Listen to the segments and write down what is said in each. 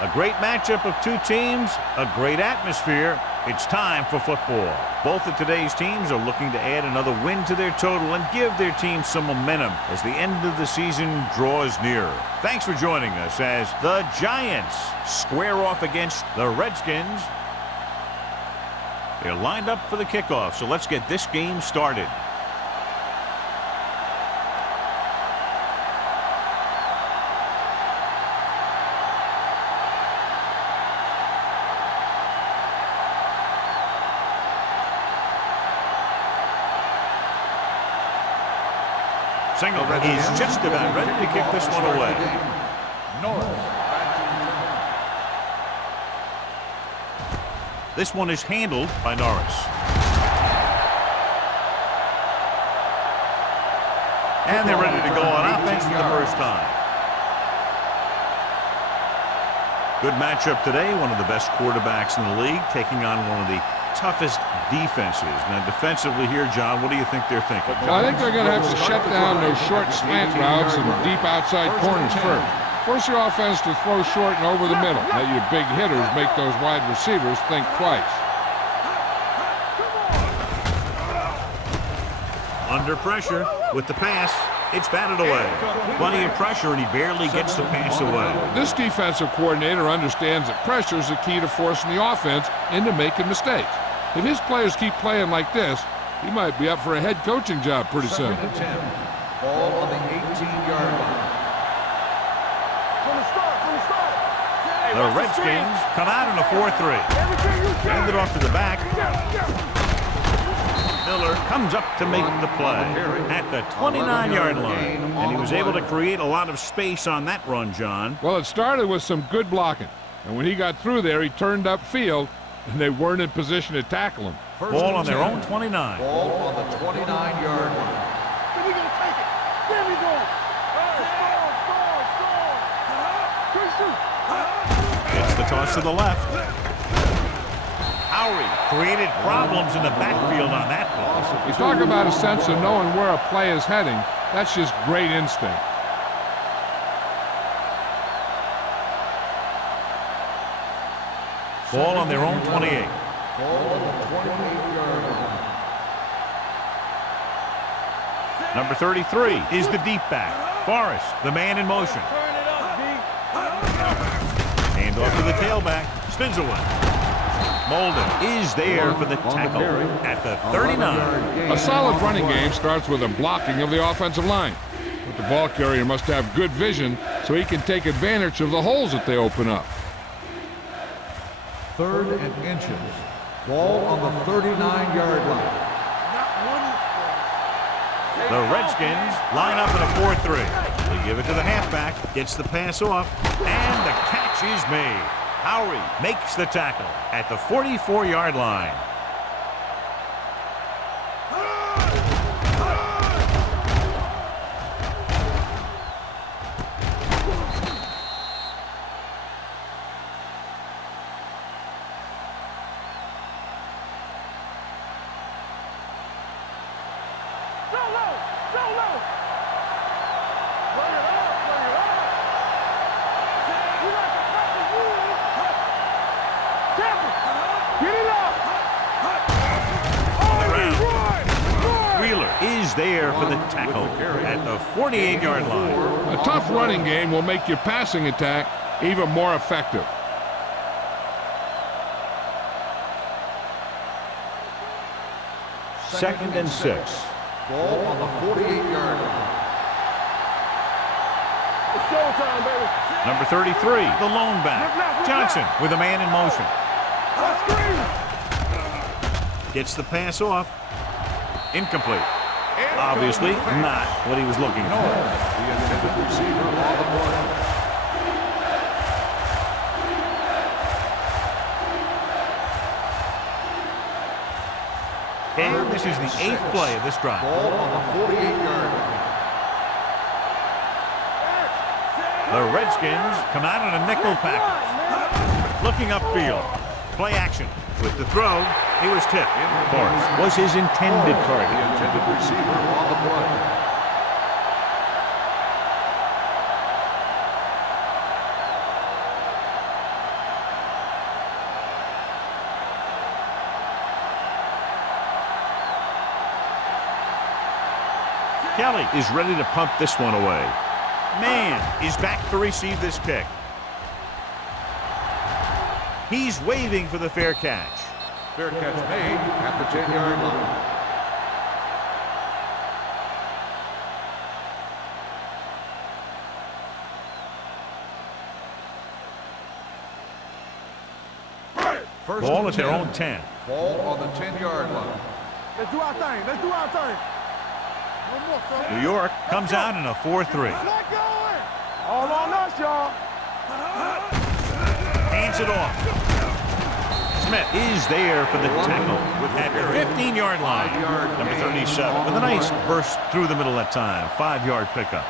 A great matchup of two teams, a great atmosphere. It's time for football. Both of today's teams are looking to add another win to their total and give their team some momentum as the end of the season draws nearer. Thanks for joining us as the Giants square off against the Redskins. They're lined up for the kickoff, so let's get this game started. Single is just about ready to kick this one away. This one is handled by Norris. And they're ready to go on offense for the first time. Good matchup today. One of the best quarterbacks in the league taking on one of the toughest defenses. Now defensively here, John, what do you think they're thinking? I think they're going to have to shut down those short slant routes and deep outside corners first. Force your offense to throw short and over the middle. Let your big hitters make those wide receivers think twice. Under pressure with the pass. It's batted away. Plenty of pressure, and he barely gets the pass away. This defensive coordinator understands that pressure is the key to forcing the offense into making mistakes. If his players keep playing like this, he might be up for a head coaching job pretty soon. Ball on the 18-yard line. The Redskins come out in a 4-3. Hand it off to the back. Miller comes up to make the play at the 29-yard line. And he was able to create a lot of space on that run, John. Well, it started with some good blocking. And when he got through there, he turned upfield, and they weren't in position to tackle him. Ball on their own 29. Ball on the 29-yard line. We're going to take it. There we go. Gets the toss to the left. Howie created problems in the backfield on that ball. You talk about a sense of knowing where a play is heading. That's just great instinct. Ball on their own 28. Ball on the 28-yard line. Number 33 is the deep back. Forrest, the man in motion. Hand off to the tailback. Spins away. Molden is there for the tackle at the 39. A solid running game starts with a blocking of the offensive line. But the ball carrier must have good vision so he can take advantage of the holes that they open up. 3rd and inches. Ball on the 39-yard line. The Redskins line up in a 4-3. They give it to the halfback, gets the pass off, and the catch is made. Howie makes the tackle at the 44-yard line. There for the tackle at the 48-yard line. A tough running game will make your passing attack even more effective. Second and 6. Ball on the 48-yard line. It's showtime, baby. Number 33, the lone back. Johnson with a man in motion. Gets the pass off. Incomplete. Obviously not what he was looking for. The intended receiver on the play. And this is the 8th play of this drive. Ball on the 48-yard line. The Redskins come out in a nickel package. Looking upfield. Play action. With the throw, he was tipped. Forrest was his intended target. The intended receiver on the play. Kelly is ready to pump this one away. Man is back to receive this kick. He's waving for the fair catch. Fair catch made at the 10-yard line. Ball at their own 10. Ball on the 10-yard line. Let's do our thing. Let's do our thing. No more, son. New York comes out in a 4-3. Let go. All on us, y'all. Hands it off. Smith is there for the tackle at the 15-yard line. Number 37 with a nice burst through the middle that time. 5-yard pickup.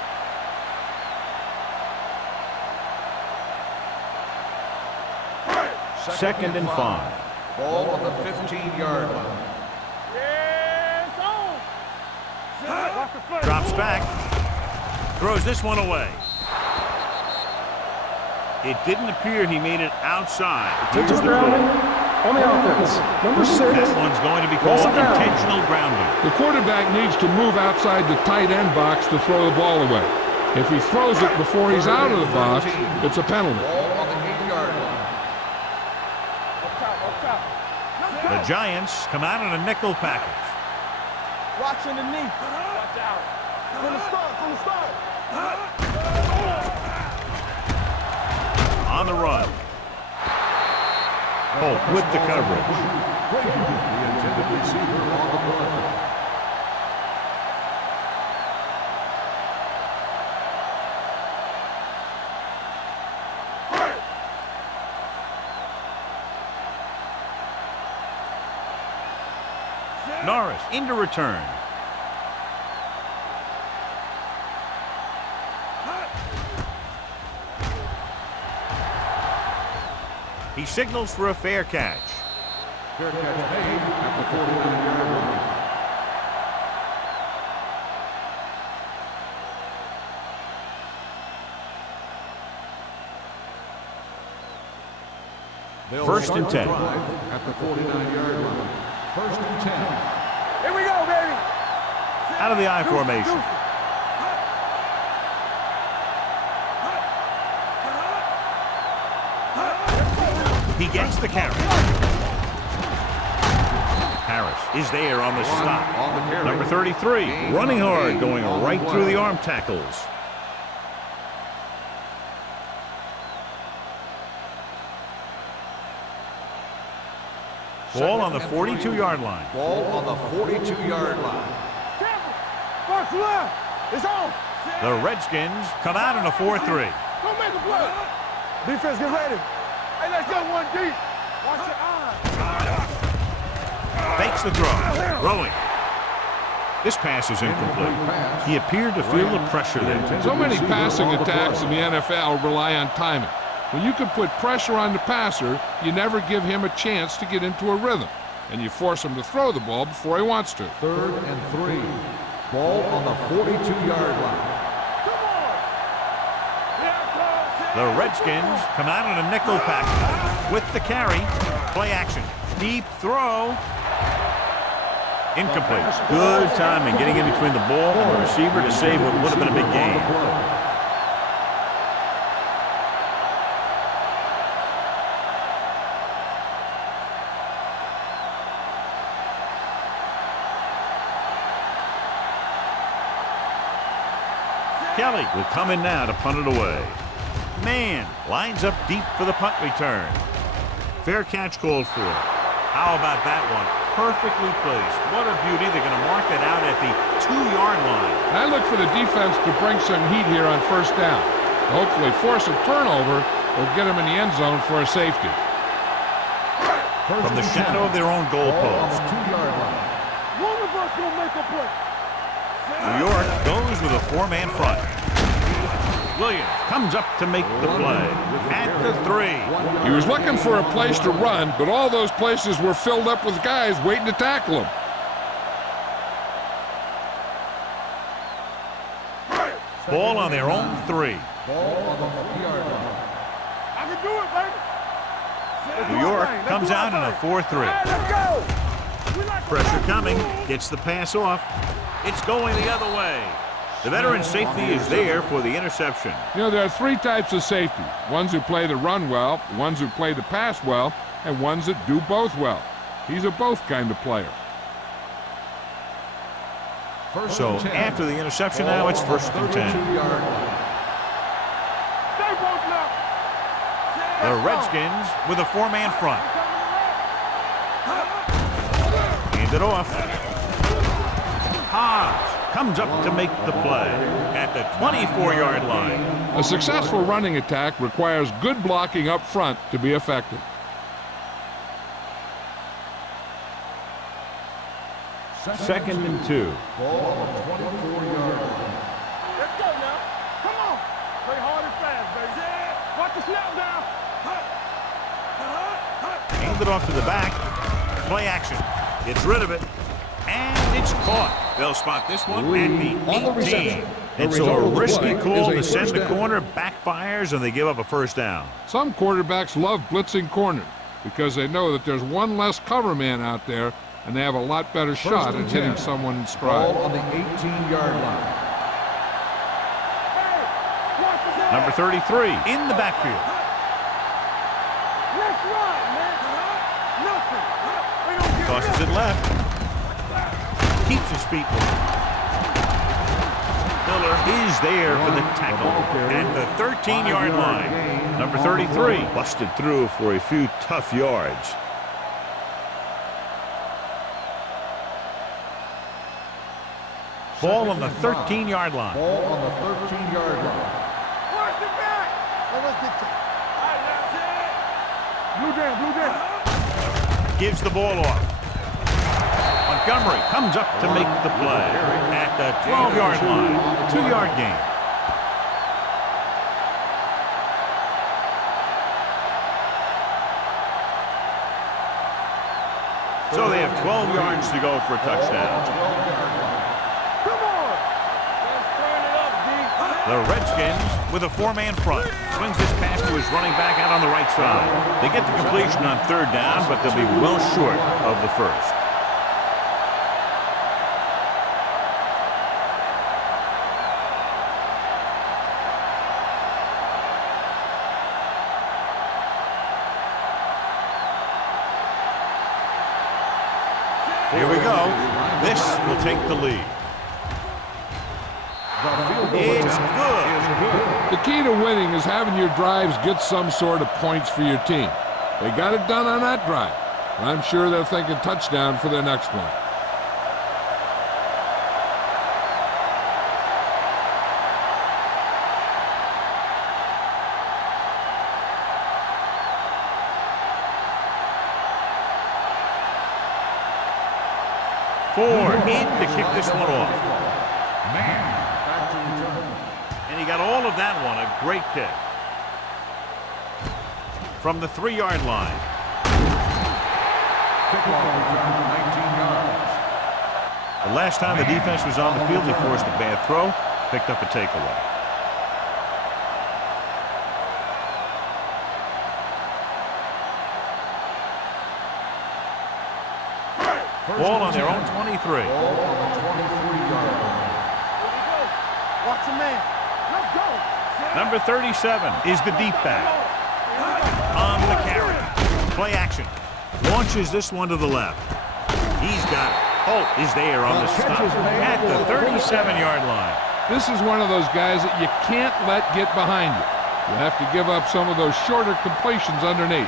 Second and 5. Ball on the 15-yard line. Drops back. Throws this one away. It didn't appear he made it outside. Here's the grounding on the offense. Number 6. That one's going to be called intentional grounding. The quarterback needs to move outside the tight end box to throw the ball away. If he throws it before he's out of the box, it's a penalty. Ball on the 8-yard line. The Giants come out in a nickel package. Watching the knee. Watch out. From the start. On the run. Holt with the coverage. The intended receiver on the play. Norris into return. He signals for a fair catch. Fair catch made at the 49-yard line. First and 10. At the 49-yard line. First and 10. Here we go, baby. Out of the I formation. He gets the carry. Harris is there on the stop. On the carry. Number 33, running hard, going right through the arm tackles. Ball on the 42-yard line. Ball on the 42-yard line. First left. It's on. The Redskins come out in a 4-3. Don't make a play. Defense, get ready. Hey, let's go one deep. Watch your eyes. Fakes the throw. Throwing. This pass is incomplete. He appeared to feel the pressure there. So many passing attacks in the NFL rely on timing. When you can put pressure on the passer, you never give him a chance to get into a rhythm, and you force him to throw the ball before he wants to. 3rd and 3. Ball on the 42-yard line. The Redskins come out in a nickel package with the carry. Play action. Deep throw. Incomplete. Good timing getting in between the ball and the receiver to save what would have been a big gain. Kelly will come in now to punt it away. Man lines up deep for the punt return. Fair catch called for. How about that one? Perfectly placed. What a beauty. They're going to mark that out at the 2-yard line. I look for the defense to bring some heat here on first down. Hopefully force a turnover or get them in the end zone for a safety. From the shadow of their own goal post. 2-yard line. One of us gonna make a play. New York goes with a 4-man front. Williams comes up to make the play at the 3. He was looking for a place to run, but all those places were filled up with guys waiting to tackle him. Ball on their own 3. Ball on the 3-yard line. I can do it, baby. New York comes out in a 4-3. Let's go. Pressure coming. Gets the pass off. It's going the other way. The veteran safety is there for the interception. You know, there are three types of safety. Ones who play the run well, ones who play the pass well, and ones that do both well. He's a both kind of player. So after the interception now, it's 1st and 10. The Redskins with a 4-man front. Hand it off. Hobbs comes up to make the play at the 24-yard line. A successful running attack requires good blocking up front to be effective. Second and 2. Ball on the 24-yard line. Let's go now. Come on. Play hard and fast, baby. Watch the snap down. Hand it off to the back. Play action. Gets rid of it. And it's caught. They'll spot this one at the 18. And so a risky call to send the corner backfires, and they give up a 1st down. Some quarterbacks love blitzing corners because they know that there's one less cover man out there, and they have a lot better shot at hitting someone in stride. Ball on the 18-yard line. Number 33 in the backfield. Let's run, man. Nothing. Tosses it left. Keeps his feet moving. Miller is there for the tackle at the 13-yard line. Number 33 busted through for a few tough yards. Ball on the 13-yard line. Ball on the 13-yard line. Watch it back. Let's get to it. Blue jam. Gives the ball off. Montgomery comes up to make the play at the 12-yard line. 2-yard gain. So they have 12 yards to go for a touchdown. Come on. Let's turn it up, D. The Redskins with a 4-man front. Swings this pass to his running back out on the right side. They get the completion on 3rd down, but they'll be well short of the 1st. Here we go. This will take the lead. It's good. The key to winning is having your drives get some sort of points for your team. They got it done on that drive. I'm sure they're thinking touchdown for their next one. Ford in to kick this one off. And he got all of that one. A great kick. From the 3-yard line. Kickoff return 19 yards. The last time the defense was on the field, they forced a bad throw, picked up a takeaway. Ball on their own 23. Ball on the 23-yard line. Watch the man. Let's go. Number 37 is the deep back. On the carry. Play action. Launches this one to the left. He's got it. Holt is there on the stop at the 37-yard line. This is one of those guys that you can't let get behind you. You have to give up some of those shorter completions underneath.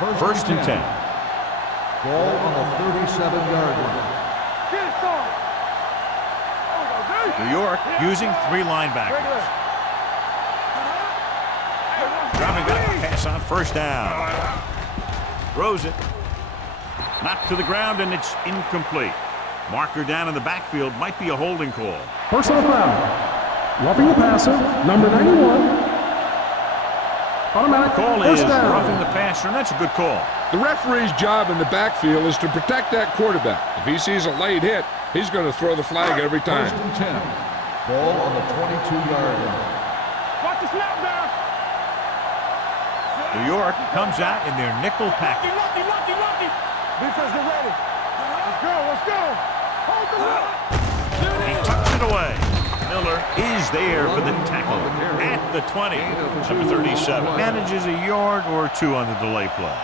1st and 10. Ball on the 37-yard line. Get it started. New York using 3 linebackers. Dropping back to pass on 1st down. Throws it. Knocked to the ground, and it's incomplete. Marker down in the backfield might be a holding call. Personal foul. Roughing the passer, number 91. Automatic Call is 1st down. roughing the passer, and that's a good call. The referee's job in the backfield is to protect that quarterback. If he sees a late hit, he's going to throw the flag every time. 1st and 10. Ball on the 22-yard line. Watch the snap down. New York comes out in their nickel package. Lucky. Defense, get ready. Let's go. is there for the tackle at the 20. Number 37 manages a yard or two on the delay play.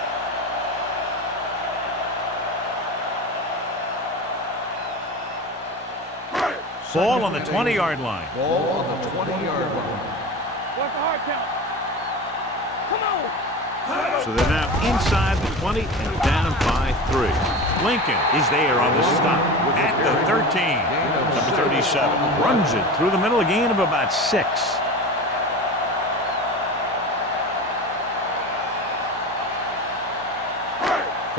Ball on the 20-yard line. Ball on the 20-yard line. What's the hard count? Come on. So they're now inside the 20 and down by 3. Lincoln is there on the stop at the 13. Number 37 runs it through the middle, a gain of about 6.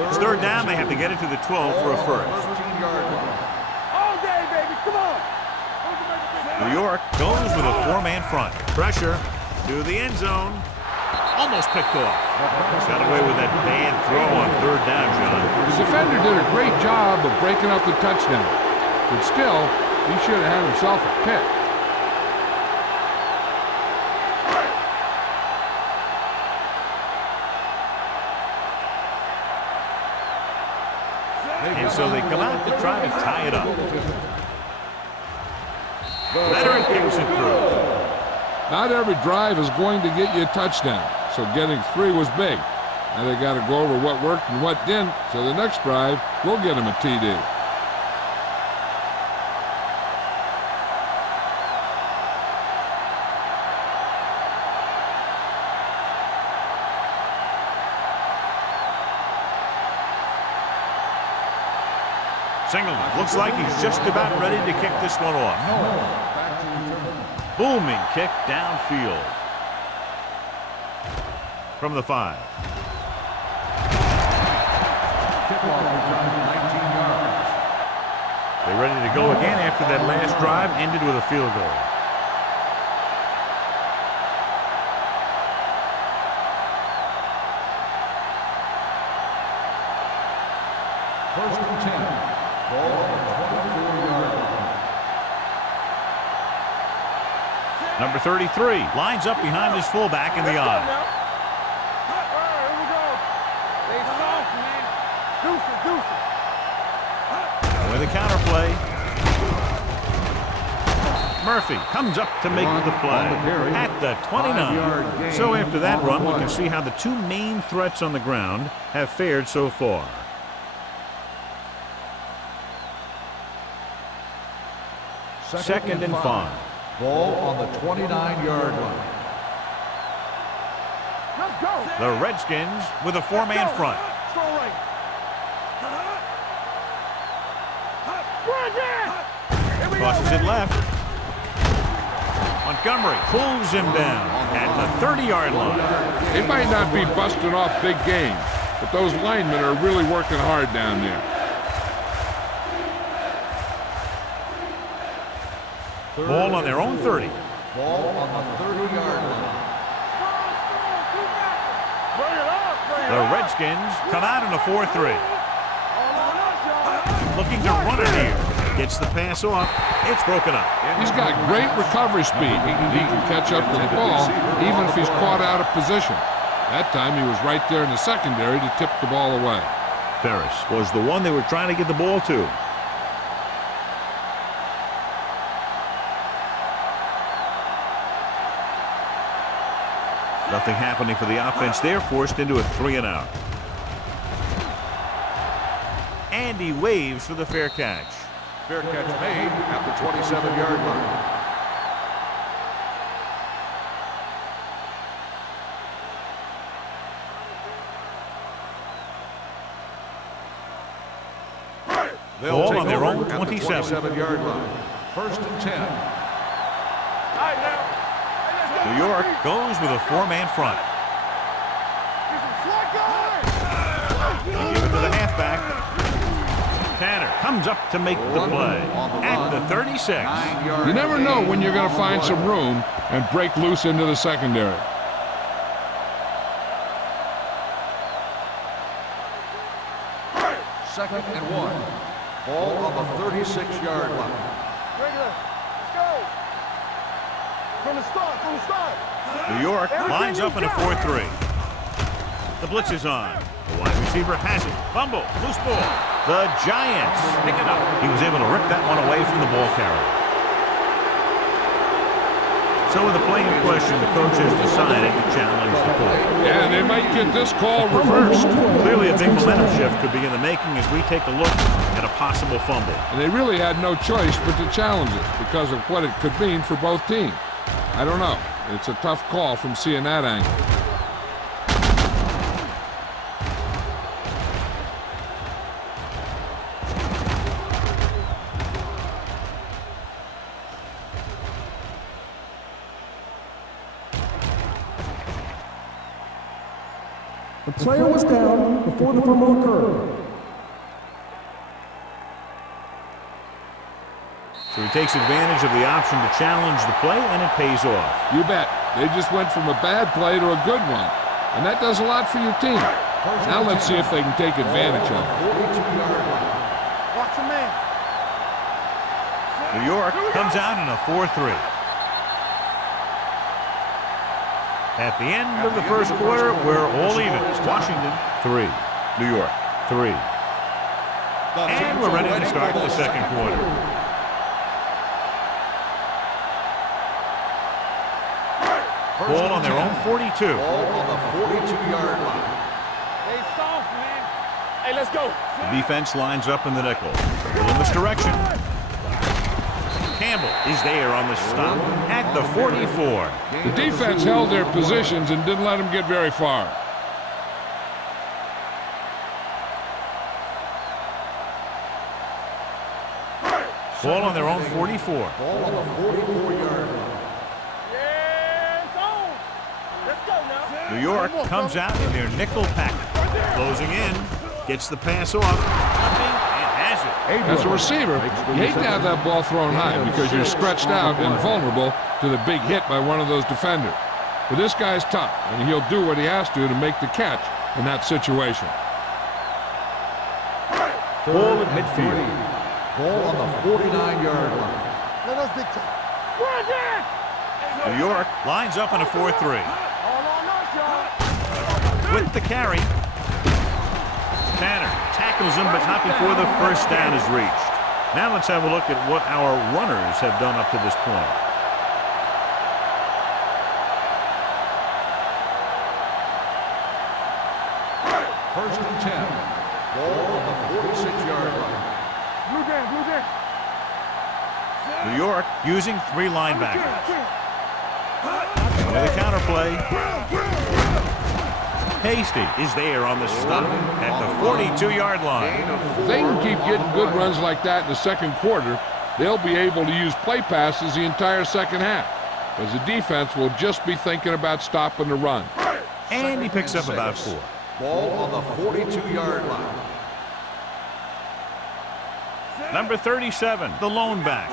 It's third down. They have to get it to the 12 for a first. 13-yard line. All day, baby. Come on. New York goes with a 4-man front. Pressure to the end zone. Almost picked off. Got away with that bad throw on third down, John. The defender did a great job of breaking up the touchdown. But still, he should have had himself a pick. And so they come out to try to tie it up. Veteran kicks it through. Not every drive is going to get you a touchdown, so getting 3 was big. Now they got to go over what worked and what didn't, so the next drive will get them a TD. Singleton looks like he's just about ready to kick this one off. Booming kick downfield. From the 5. Kickoff return 19 yards. They're ready to go again after that last drive ended with a field goal. First and 10. Ball on the 24-yard line. Number 33 lines up behind his fullback in the eye. Here we go. They soft, man. Deuce it. With a counter play. Murphy comes up to make the play at the 29. So after that run, we can see how the two main threats on the ground have fared so far. Second and 5. Ball on the 29-yard line. Let's go. The Redskins with a 4-man front. Strong right. Run down. Here we go, Crosses it baby. left. Montgomery pulls him down at the 30-yard line. They might not be busting off big games, but those linemen are really working hard down there. Ball on their own 30. Ball on the 30-yard line. Bring it up. The Redskins come out in a 4-3. Looking to run it here. Gets the pass off. It's broken up. He's got great recovery speed. He can catch up to the ball even if he's caught out of position. That time he was right there in the secondary to tip the ball away. Ferris was the one they were trying to get the ball to. Nothing happening for the offense. They're forced into a 3-and-out. And he waves for the fair catch. Fair catch made at the 27-yard line. Ball on their own 27. 27-yard line. First and 10. All right, now. New York goes with a 4-man front. They give it to the halfback. Tanner comes up to make the play at the 36. You never know when you're going to find some room and break loose into the secondary. Second and 1. Ball on the 36-yard line. Regular. Let's go. From the start. New York lines up in a 4-3. The blitz is on. The wide receiver has it. Fumble. Loose ball. The Giants pick it up. He was able to rip that one away from the ball carrier. So with the play in question, the coach has decided to challenge the play. Yeah, they might get this call reversed. Clearly a big momentum shift could be in the making as we take a look at a possible fumble. And they really had no choice but to challenge it because of what it could mean for both teams. I don't know. It's a tough call from seeing that angle. The player was down before the fumble occurred. So he takes advantage of the option to challenge the play, and it pays off. You bet. They just went from a bad play to a good one. And that does a lot for your team. Now let's see if they can take advantage of it. Watch your man. New York comes out in a 4-3. At the end of the first quarter, we're all even. Washington, 3. New York, 3. And we're ready to start the second quarter. Ball on their own 42. Ball on the 42-yard line. Hey, soft, man. Hey, let's go. The defense lines up in the nickel. Will in this direction. Campbell is there on the stop at the 44. The defense held their positions and didn't let them get very far. Ball on their own 44. Ball on the 44-yard line. Yeah, it's on. Let's go now. New York comes out in their nickel pack. Closing in. Gets the pass off. Hunting and has it. As a receiver, you hate to have that ball thrown high because you're stretched out and vulnerable to the big hit by one of those defenders. But this guy's tough, and he'll do what he has to make the catch in that situation. Ball at midfield. Ball on the 49-yard line. Let us big time. Run that. New York lines up in a 4-3. All on us, y'all. With the carry. Tanner tackles him, but not before the first down is reached. Now let's have a look at what our runners have done up to this point. First and 10. Ball on the 46-yard line. Blue game, blue game. New York using 3 linebackers. With a counter play. Hasty is there on the stop at the 42-yard line. If they can keep getting good runs like that in the second quarter, they'll be able to use play passes the entire second half, because the defense will just be thinking about stopping the run. And he picks up about 4. Ball on the 42-yard line. Number 37, the lone back.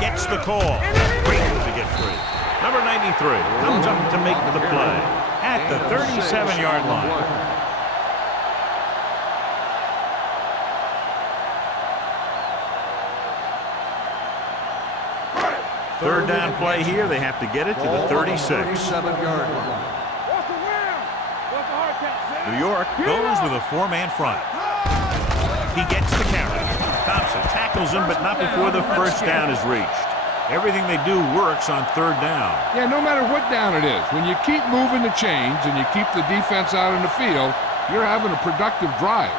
Gets the call. Great to get free. Number 93 comes up to make the play at the 37-yard line. Third down play here. They have to get it to the 36. 37-yard line. What's the win? What's the hard count? New York goes with a 4-man front. He gets the carry. Thompson tackles him, but not before the first down is reached. Everything they do works on third down. Yeah, no matter what down it is, when you keep moving the chains and you keep the defense out in the field, you're having a productive drive.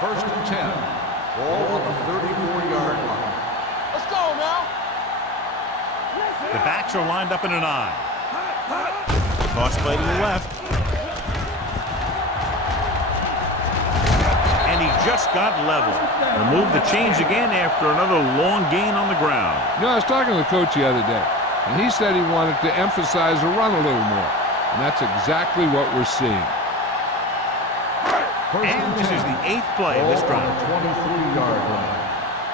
First and 10. Ball on the 34-yard line. Let's go now. The backs are lined up in an I. Toss play to the left. And he just got level. Removed the chains again after another long gain on the ground. You know, I was talking to the coach the other day, and he said he wanted to emphasize the run a little more. And that's exactly what we're seeing. And this is the 8th play of this drive. 23-yard line.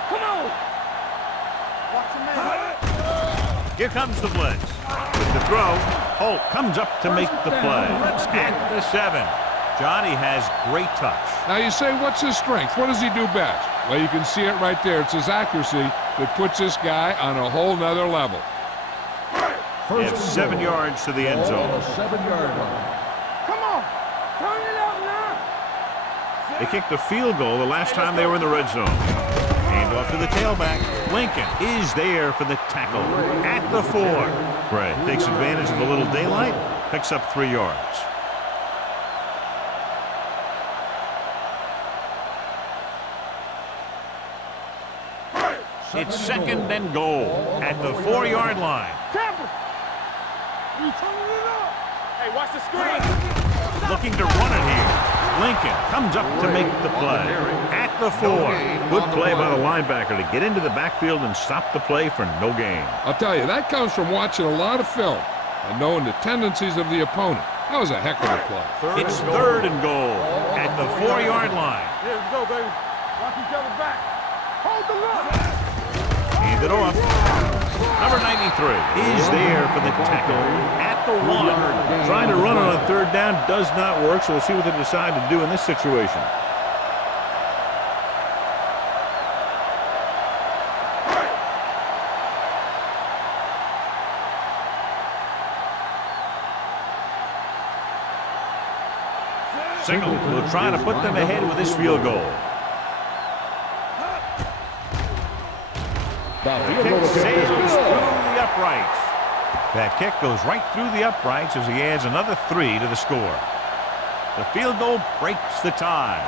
Come on. Watch your man. Here comes the blitz. With the throw, Holt comes up to make the play. At the 7. Johnny has great touch. Now you say, what's his strength? What does he do best? Well, you can see it right there. It's his accuracy that puts this guy on a whole nother level. They have 7 yards to the end zone. 7-yard line. Come on. Turn it up now. They kicked a field goal the last time they were in the red zone. Hand off to the tailback. Lincoln is there for the tackle at the 4. Gray takes advantage of a little daylight, picks up 3 yards. It's second and goal at the 4-yard line. Hey, watch the screen. Looking to run it here. Lincoln comes up to make the play at the 4. Good play by the linebacker to get into the backfield and stop the play for no gain. I'll tell you, that comes from watching a lot of film and knowing the tendencies of the opponent. That was a heck of a play. It's third and goal at the 4-yard line. Here we go, baby. Watch each other back. Hold the line. Hand it off. Number 93 is there for the tackle at the 1. Trying to run on a third down does not work, so we'll see what they decide to do in this situation. Single will try to put them ahead with this field goal. Kick sails through the uprights. That kick goes right through the uprights as he adds another 3 to the score. The field goal breaks the tie.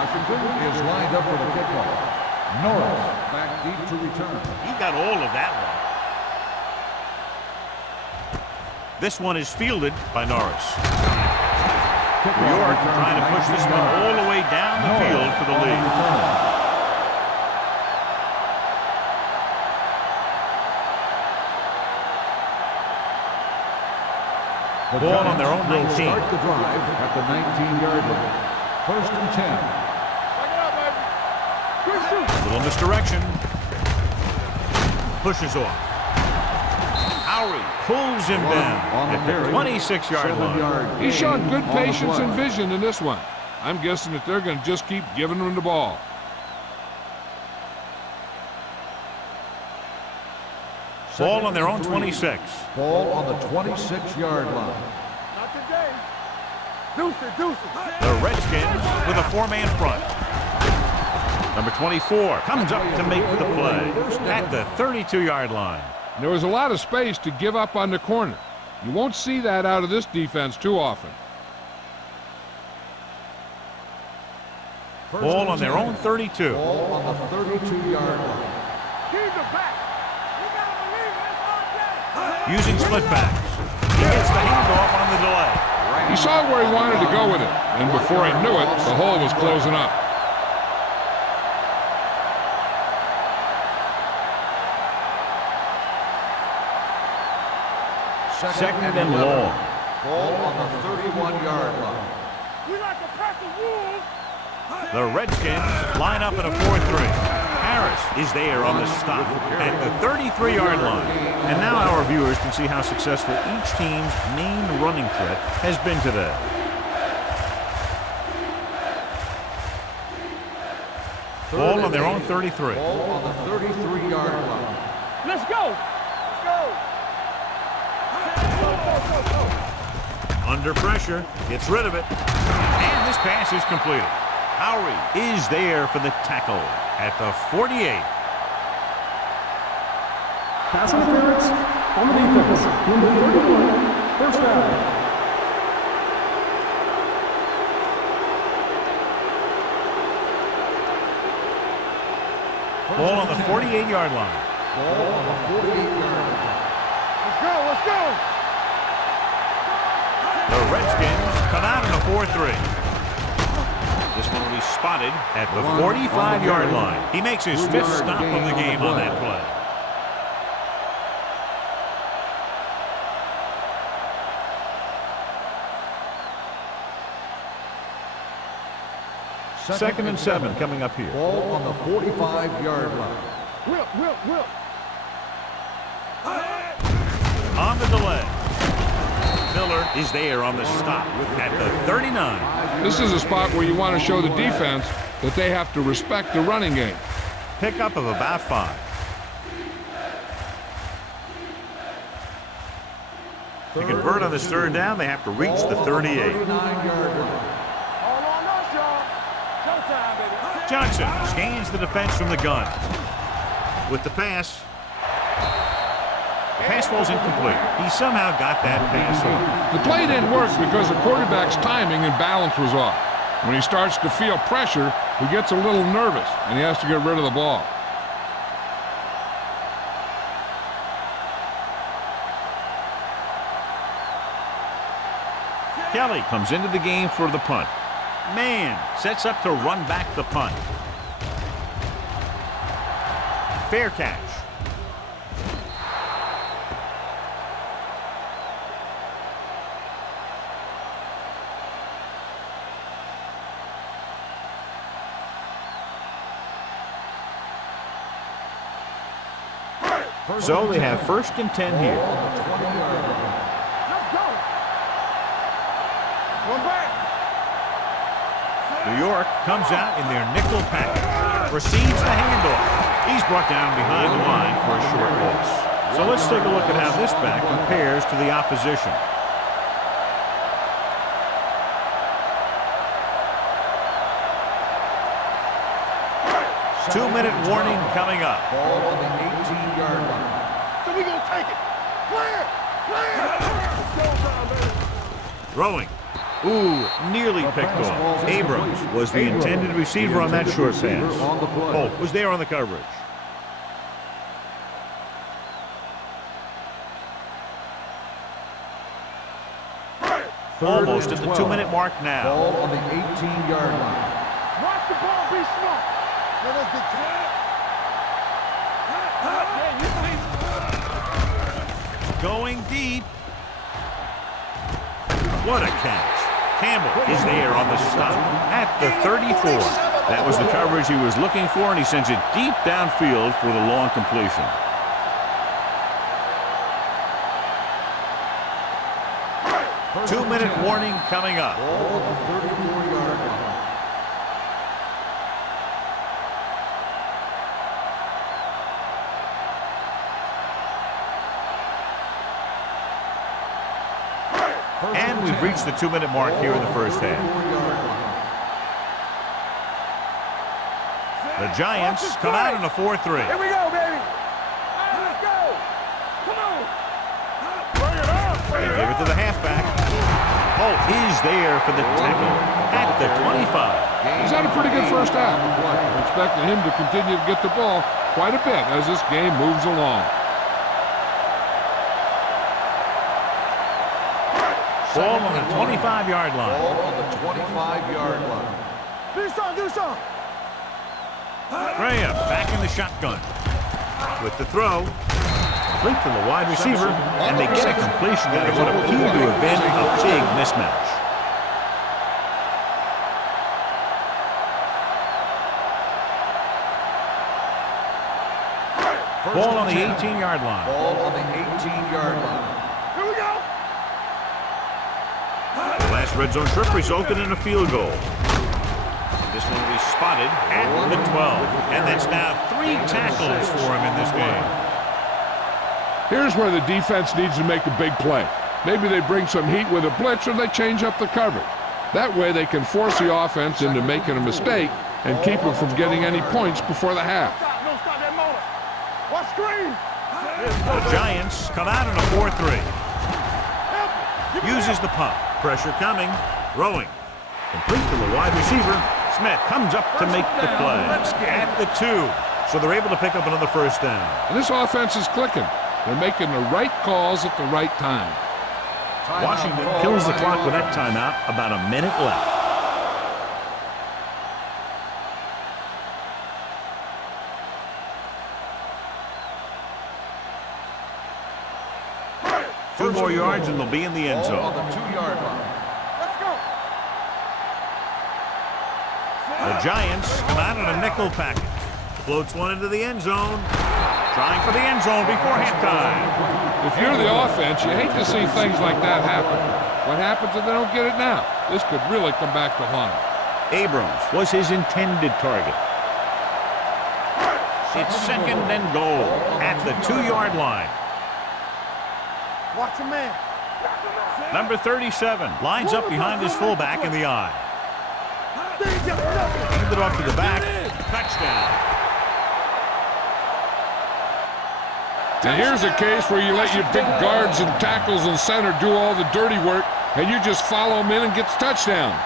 Washington is lined up for the kickoff. Norris back deep to return. He got all of that one. This one is fielded by Norris. York trying to push this one all the way down the field for the lead. Ball on their own 19. Start the drive at the 19-yard line. First and 10. Little misdirection. Pushes off. Howry pulls him down at the 26-yard line. He's shown good patience and vision in this one. I'm guessing that they're going to just keep giving him the ball. Ball on their own 26. Ball on the 26-yard line. Not today. Deuces. The Redskins with a 4-man front. Number 24 comes up to make the play at the 32-yard line. There was a lot of space to give up on the corner. You won't see that out of this defense too often. Ball on their own 32. Ball on the 32-yard line. Keep it back. You gotta believe it. Using split backs. He gets the handoff on the delay. He saw where he wanted to go with it, and before he knew it, the hole was closing up. Second and long. Ball on the 31-yard line. We like to pass the rules. The Redskins line up in a 4-3. Harris is there on the stop at the 33-yard line. And now our viewers can see how successful each team's main running threat has been today. Ball on their own 33. Ball on the 33-yard line. Let's go. Under pressure, gets rid of it. And this pass is completed. Howry is there for the tackle at the 48. Pass interference on the defense. Number 31, first down. Ball on the 48-yard line. Ball on the 48-yard line. Let's go. The Redskins come out in a 4-3. This one will be spotted at the 45-yard line. He makes his 5th stop of the game on that play. Second and 7 coming up here. Ball on the 45-yard line. Whip. On the delay. They'll Taylor is there on the stop at the 39. This is a spot where you want to show the defense that they have to respect the running game. Pickup of about 5. To convert on this third down, they have to reach the 38. Johnson scans the defense from the gun. With the pass. The pass falls incomplete. He somehow got that pass off. The play didn't work because the quarterback's timing and balance was off. When he starts to feel pressure, he gets a little nervous, and he has to get rid of the ball. Kelly comes into the game for the punt. Mann sets up to run back the punt. Fair catch. So they have 1st and 10 here. New York comes out in their nickel package. Receives the handoff. He's brought down behind the line for a short loss. So let's take a look at how this back compares to the opposition. Two-minute warning coming up. Ball on the 18-yard line. So we gonna take it. Clear! Clear! Throwing. Ooh, nearly picked off. Abrams was the intended receiver on that short pass. Holt was there on the coverage. Almost at the 2-minute mark now. Ball on the 18-yard line. Watch the ball, be smart. Let's get going deep. What a catch. Campbell is there on the stop at the 34. That was the coverage he was looking for, and he sends it deep downfield for the long completion. Two-minute warning coming up. ball on the 34-yard line. And we've reached the 2-minute mark here in the first half. The Giants come out in a 4-3. Here we go, baby. Let's go. Come on. Bring it up. They give it to the halfback. Holt is there for the tackle at the 25. He's had a pretty good first half. I'm expecting him to continue to get the ball quite a bit as this game moves along. Ball on the 25-yard line. Ball on the 25-yard line. Do some. Graham back in the shotgun. With the throw. Complete to the wide receiver. And they get a completion out of what appeared to have been a big mismatch. Ball on the 18-yard line. Ball on the 18-yard line. Here we go. The last red zone trip resulted in a field goal. This one will be spotted at the 12. And that's now 3 tackles for him in this game. Here's where the defense needs to make a big play. Maybe they bring some heat with a blitz or they change up the coverage. That way they can force the offense into making a mistake and keep them from getting any points before the half. Don't stop that motor. What screen? The Giants come out in a 4-3. Uses the pump. Pressure coming. Throwing. Complete to the wide receiver. Smith comes up to make the play. At the 2. So they're able to pick up another first down. And this offense is clicking. They're making the right calls at the right time. Washington kills the clock with that timeout. About a minute left. Two more yards and they'll be in the end Ball zone. on the 2-yard line. Let's go. The Giants come out in a nickel package. Floats one into the end zone. Trying for the end zone before halftime. If you're the offense, you hate to see things like that happen. What happens if they don't get it now? This could really come back to haunt them. Abrams was his intended target. It's second and goal at the 2-yard line. Watch a man. Number 37 lines up behind his fullback in the eye. Hand it off to the back. Touchdown. And here's a case where you let your big guards and tackles and center do all the dirty work, and you just follow them in and get the touchdown.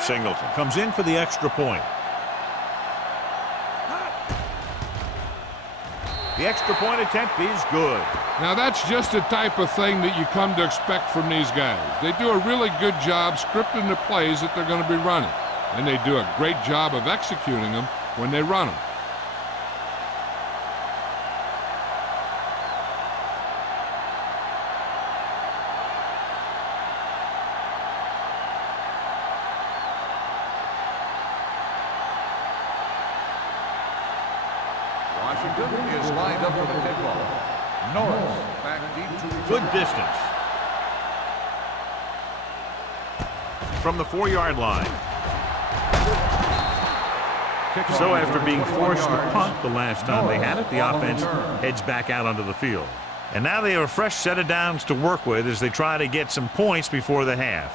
Singleton comes in for the extra point. The extra point attempt is good. Now that's just the type of thing that you come to expect from these guys. They do a really good job scripting the plays that they're going to be running. And they do a great job of executing them when they run them. Washington is lined up for the kickoff. Norris back deep to return. Good distance. From the 4-yard line. So after being forced to punt the last time they had it, the offense heads back out onto the field. And now they have a fresh set of downs to work with as they try to get some points before the half.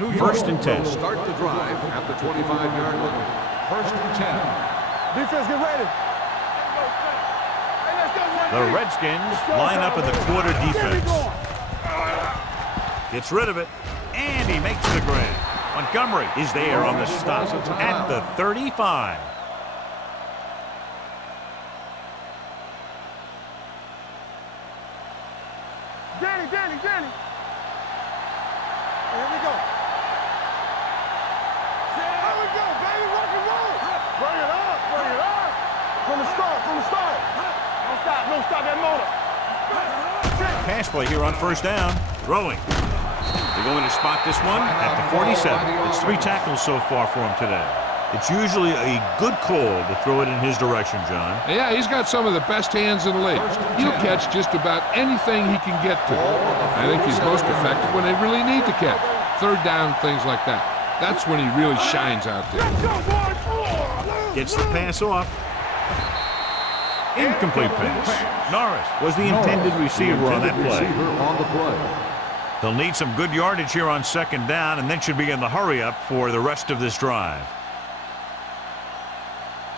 New York First and 10. will start the drive at the 25-yard line. First and 10. Defense, get ready. The Redskins line up in the quarter defense. Gets rid of it, and he makes the grab. Montgomery is there on the stop at the 35. Danny. Here we go. Here we go, baby. Rock and roll. Bring it up. From the start. Don't stop that motor. Pass play here on first down. Throwing. They're going to spot this one at the 47. It's 3 tackles so far for him today. It's usually a good call to throw it in his direction, John. Yeah, he's got some of the best hands in the league. He'll catch just about anything he can get to. I think he's most effective when they really need to catch. Third down, things like that. That's when he really shines out there. Gets the pass off. Incomplete pass. Norris was the intended receiver on that play. They'll need some good yardage here on second down and then should be in the hurry up for the rest of this drive.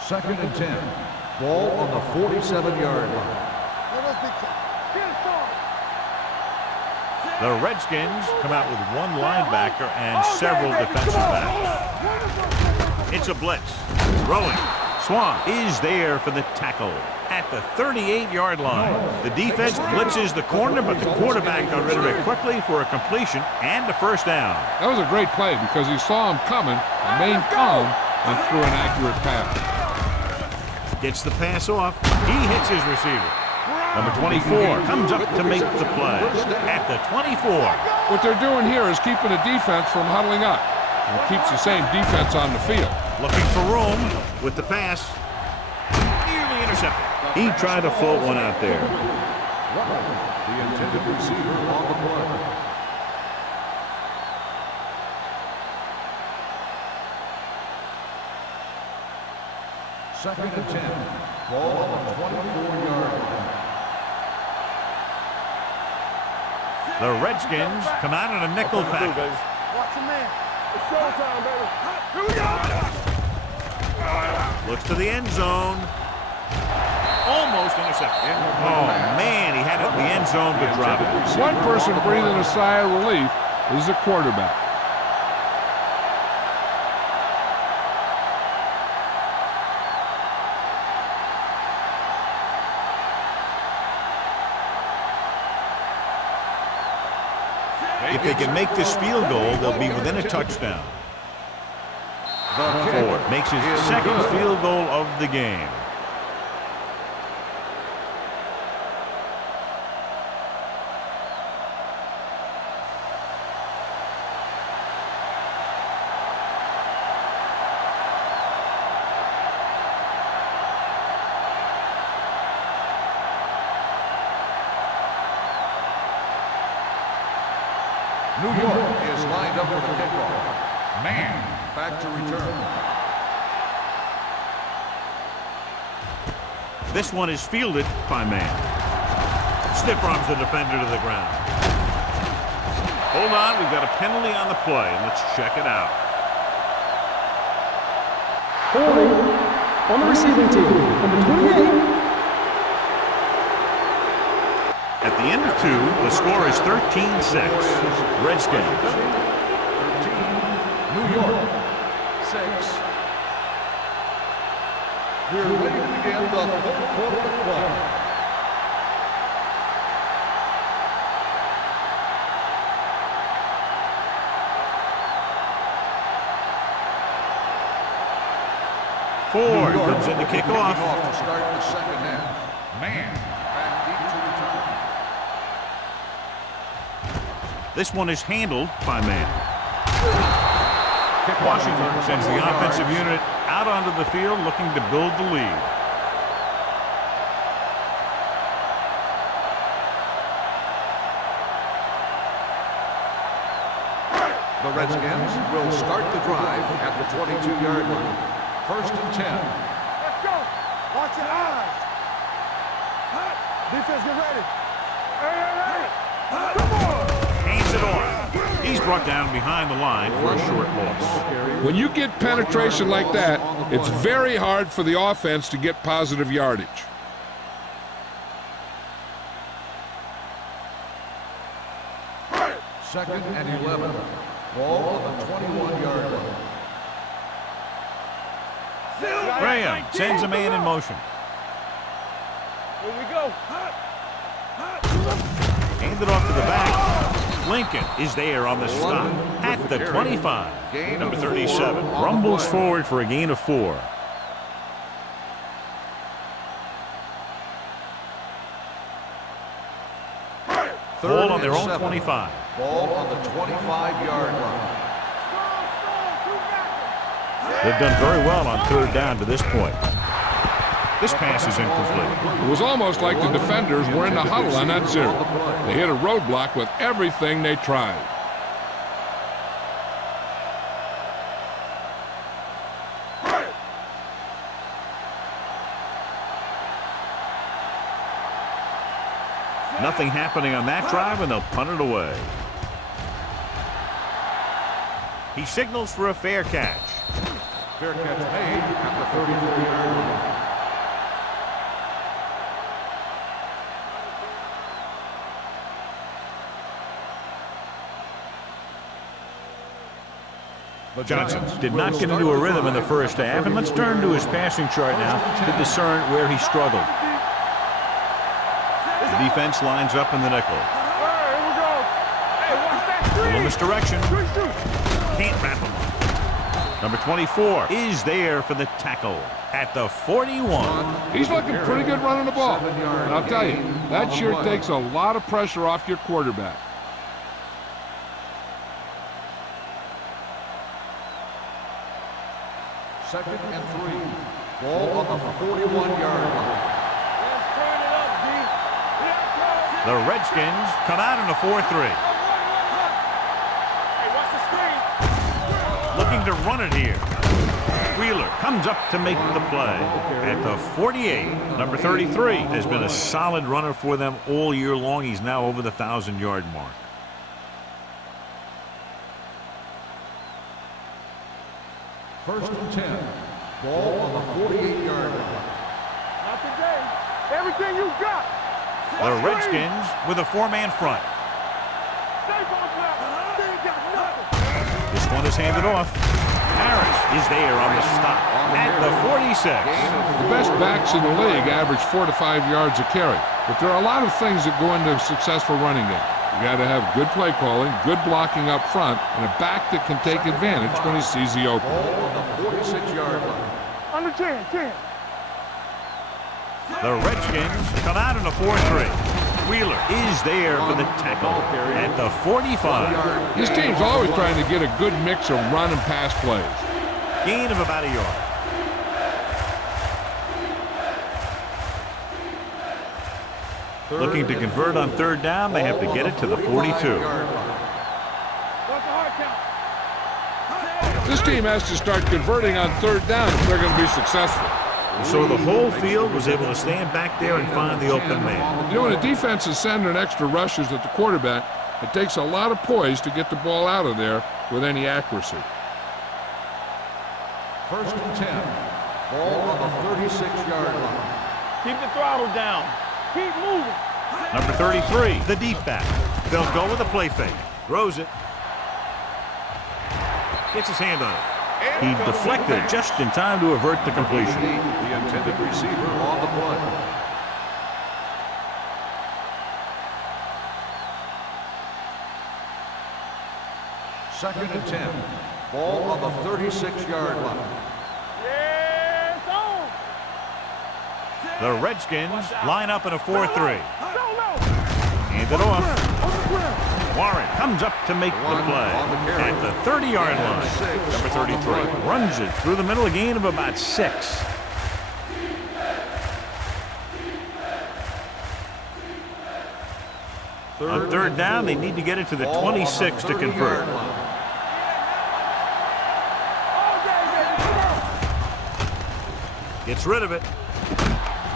Second and 10. Ball on the 47-yard line. The Redskins come out with 1 linebacker and several defensive backs. It's a blitz. Throwing. Swan is there for the tackle at the 38-yard line. The defense blitzes the corner, but the quarterback got rid of it quickly for a completion and a first down. That was a great play because he saw him coming, remained calm, and threw an accurate pass. Gets the pass off. He hits his receiver. Number 24 comes up to make the play at the 24. What they're doing here is keeping the defense from huddling up. And it keeps the same defense on the field. Looking for room with the pass. Nearly intercepted. He tried to float one out there. The intended receiver on the play. Second and 10. Ball on the 24-yard line. The Redskins come out in a nickel package. Watch your man. It's showtime, baby. Here we go. Looks to the end zone. Almost intercepted. Oh, man, he had it in the end zone, but dropped it. One person breathing a sigh of relief is the quarterback. If they can make this field goal, they'll be within a touchdown. The kick Makes his second field goal of the game. New York is lined up for the kickoff. Man back to return. This one is fielded by man. Stiff arms the defender to the ground. Hold on, we've got a penalty on the play. Let's check it out. Holding on the receiving team, number 28. At the end of 2, the score is 13-6. Redskins. 13, New York, 6. We're ready to begin the fourth quarter of play. Ford comes in to kick off. To start the second half. Man back deep to return. This one is handled by man. Washington sends the offensive unit out onto the field looking to build the lead. The Redskins will start the drive at the 22-yard line. 1st and 10. Let's go. Watch your eyes. Defense, get ready. Hey. Come on. Hands it off. He's brought down behind the line for a short loss. When you get penetration like that, it's very hard for the offense to get positive yardage. Second and 11. Ball on the 21-yard line. Graham sends a man in motion. Here we go. Handed off to the back. Lincoln is there on the stop at the 25. Number 37 rumbles forward for a gain of 4. Ball on their own 25. Ball on the 25-yard line. They've done very well on 3rd down to this point. This pass is incomplete. It was almost like the defenders were in the huddle on that zero. They hit a roadblock with everything they tried. Nothing happening on that drive, and they'll punt it away. He signals for a fair catch. Fair catch made at the 34-yard line. Johnson did not get into a rhythm in the first half, and let's turn to his passing chart now to discern where he struggled. The defense lines up in the nickel. Here we go. Hey, watch that A little screen. misdirection. Shoot. Can't wrap him up. Number 24 is there for the tackle at the 41. He's looking pretty good running the ball. And I'll tell you, that sure takes a lot of pressure off your quarterback. Second and 3. Ball on the 41-yard line. Let's turn it up, D. The Redskins come out in a 4-3. Hey, watch the screen. Looking to run it here. Wheeler comes up to make the play at the 48. Number 33 has been a solid runner for them all year long. He's now over the 1,000-yard mark. First and 10. Ball on the 48-yard line. Not today. Everything you got. The Redskins with a 4-man front. Stay on that. They ain't got nothing. This one is handed off. Harris is there on the stop at the 46. The best backs in the league average 4 to 5 yards a carry. But there are a lot of things that go into a successful running game. You got to have good play calling, good blocking up front, and a back that can take advantage when he sees the open. Ball on the 46-yard line. Under 10, 10. The Redskins come out in a 4-3. Wheeler is there for the tackle at the 45. This team's always trying to get a good mix of run and pass plays. Gain of about a yard. Looking to convert on third down, they have to get it to the 42. This team has to start converting on third down if they're going to be successful. So the whole field was able to stand back there and find the open man. You know, when a defense is sending extra rushers at the quarterback, it takes a lot of poise to get the ball out of there with any accuracy. 1st and 10. Ball on the 36-yard line. Keep the throttle down. Keep moving. Number 33, the deep back. They'll go with a play fake. Throws it. Gets his hand on it. He deflected it just in time to avert the completion. The intended receiver on the play. Second and 10. Ball on the 36-yard line. Yeah, it's on. The Redskins line up in a 4-3. No. Hand it off. Warren comes up to make the play at the 30-yard line. Number 33 runs it through the middle, a gain of about 6. On third down, they need to get it to the 26 to convert. Gets rid of it.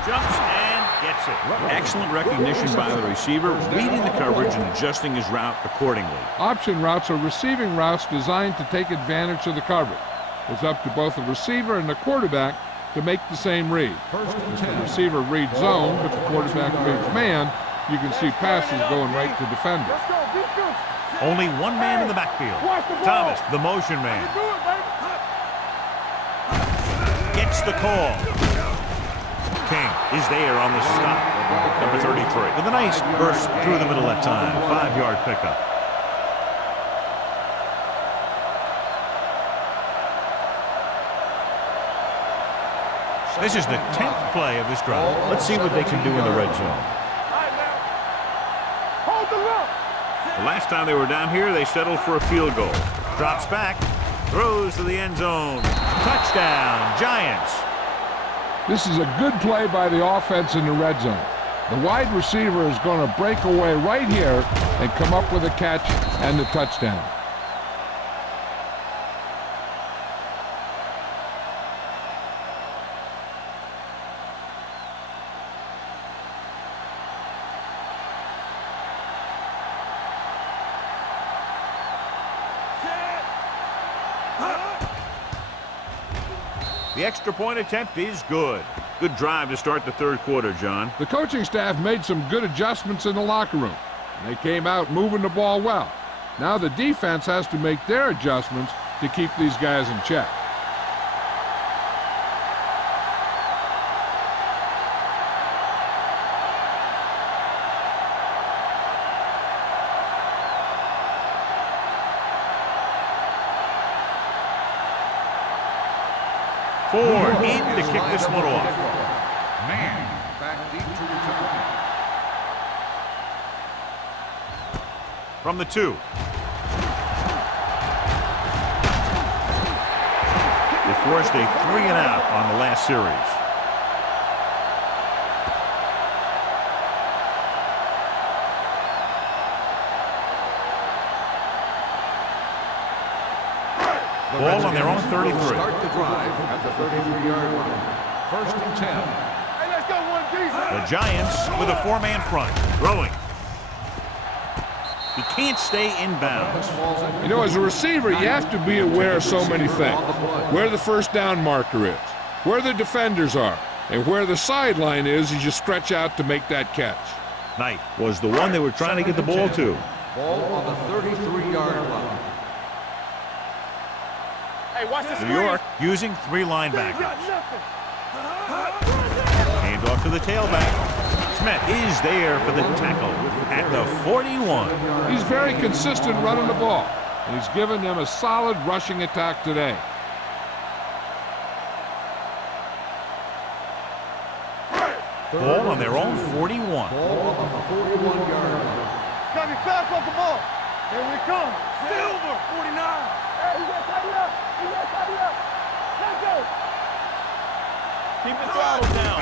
Jumps and gets it. Excellent recognition by the receiver, reading the coverage and adjusting his route accordingly. Option routes are receiving routes designed to take advantage of the coverage. It's up to both the receiver and the quarterback to make the same read. If the receiver reads zone, but the quarterback reads man, you can see passes going right to defenders. Let's go. Defense. Only one man in the backfield. Thomas, the motion man. Do it, baby. Gets the call. King is there on the stop. Number 33 with a nice burst through the middle that time. 5-yard pickup. This is the 10th play of this drive. Let's see what they can do in the red zone. Hold the look. The last time they were down here, they settled for a field goal. Drops back, throws to the end zone. Touchdown, Giants. This is a good play by the offense in the red zone. The wide receiver is going to break away right here and come up with a catch and the touchdown. The extra point attempt is good. Good drive to start the third quarter, John. The coaching staff made some good adjustments in the locker room. They came out moving the ball well. Now the defense has to make their adjustments to keep these guys in check. Ford in to kick this one off. Man, back deep to return. From the 2. They forced a 3-and-out on the last series. Ball on their own 33. Start the drive at the 33-yard line. 1st and 10. Hey, let's go one deep. The Giants with a 4-man front. Throwing. He can't stay inbounds. You know, as a receiver, you have to be aware of so many things. Where the first down marker is, where the defenders are, and where the sideline is as you stretch out to make that catch. Knight was the one they were trying to get the ball to. Ball on the 33-yard line. Hey, watch the New York using 3 linebackers. Hand off to the tailback. Smith is there for the tackle at the 41. He's very consistent running the ball, and he's given them a solid rushing attack today. Ball on their own 41. Ball on the 41-yard line. Got me fast off the ball. Here we come. Silver, 49. Hey, you gotta tighten up. You gotta tighten up. Let's go. Keep the throttle down.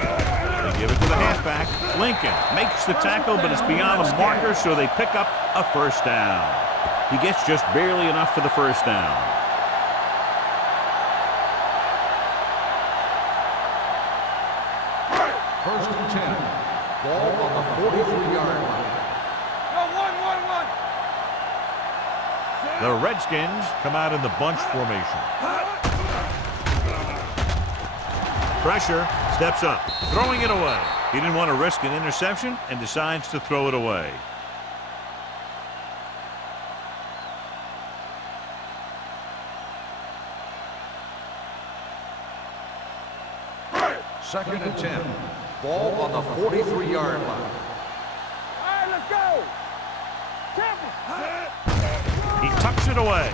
They give it to the halfback. Lincoln makes the tackle, but it's beyond the marker, so they pick up a first down. He gets just barely enough for the first down. First and 10. Ball on the 43-yard line. No, one. The Redskins come out in the bunch formation. Pressure, steps up, throwing it away. He didn't want to risk an interception and decides to throw it away. Second and 10. Ball on the 43-yard line. All right, let's go. He tucks it away.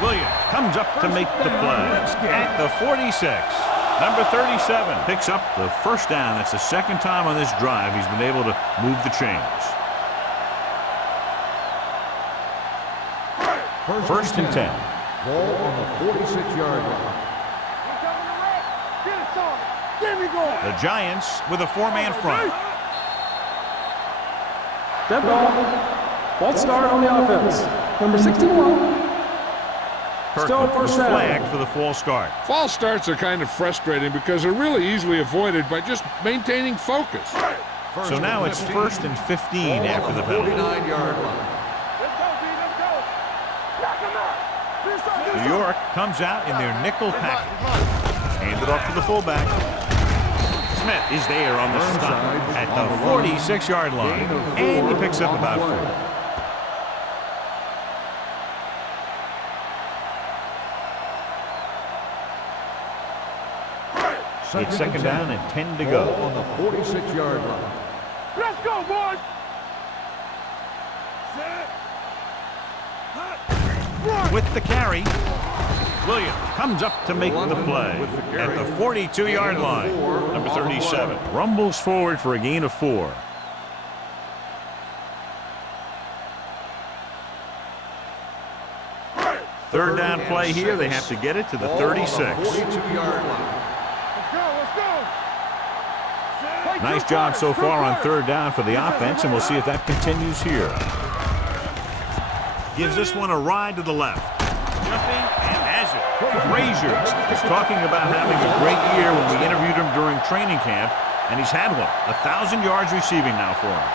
Williams comes up to make the play at the 46. Number 37 picks up the first down. That's the second time on this drive he's been able to move the chains. First and 10. Ball on the 46-yard line. The Giants with a four-man front. Dead ball. False start on the offense. Number 61. Still Kirkland was first down. flagged for the false start. False starts are kind of frustrating because they're really easily avoided by just maintaining focus. So now it's first and 15 after the penalty. 49-yard line. Let's go, B. Let's go. Knock him out. New York comes out in their nickel package. Hand it off to the fullback. Smith is there on the stop at the 46-yard line, and he picks up about 4. It's second down and 10 to go. Ball on the 46-yard line. Let's go, boys. With the carry, Williams comes up to make the play at the 42-yard line. Number 37 rumbles forward for a gain of 4. Third down play here. They have to get it to the 36. 42-yard line. Let's go. Nice job so far on third down for the offense, and we'll see if that continues here. Gives this one a ride to the left. Jumping and has it. Frazier is talking about having a great year when we interviewed him during training camp, and he's had one. 1,000 yards receiving now for him.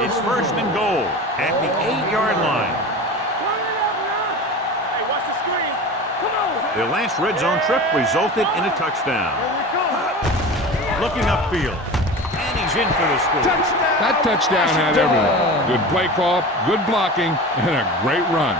It's first and goal at the 8-yard line. Hey, watch the screen. Come on. Their last red zone trip resulted in a touchdown. Looking upfield. And he's in for the score. That touchdown had everything. Good play call, good blocking, and a great run.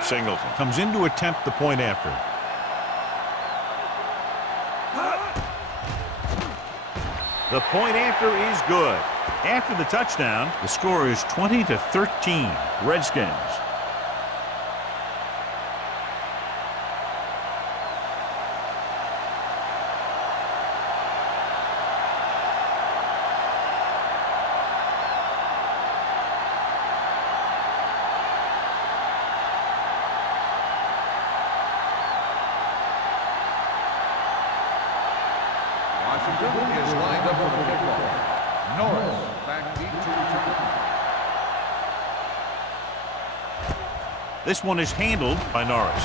Singleton comes in to attempt the point after. The point after is good. After the touchdown, the score is 20-13. Redskins. Washington is lined up for the kickoff. Norris back deep to return. This one is handled by Norris.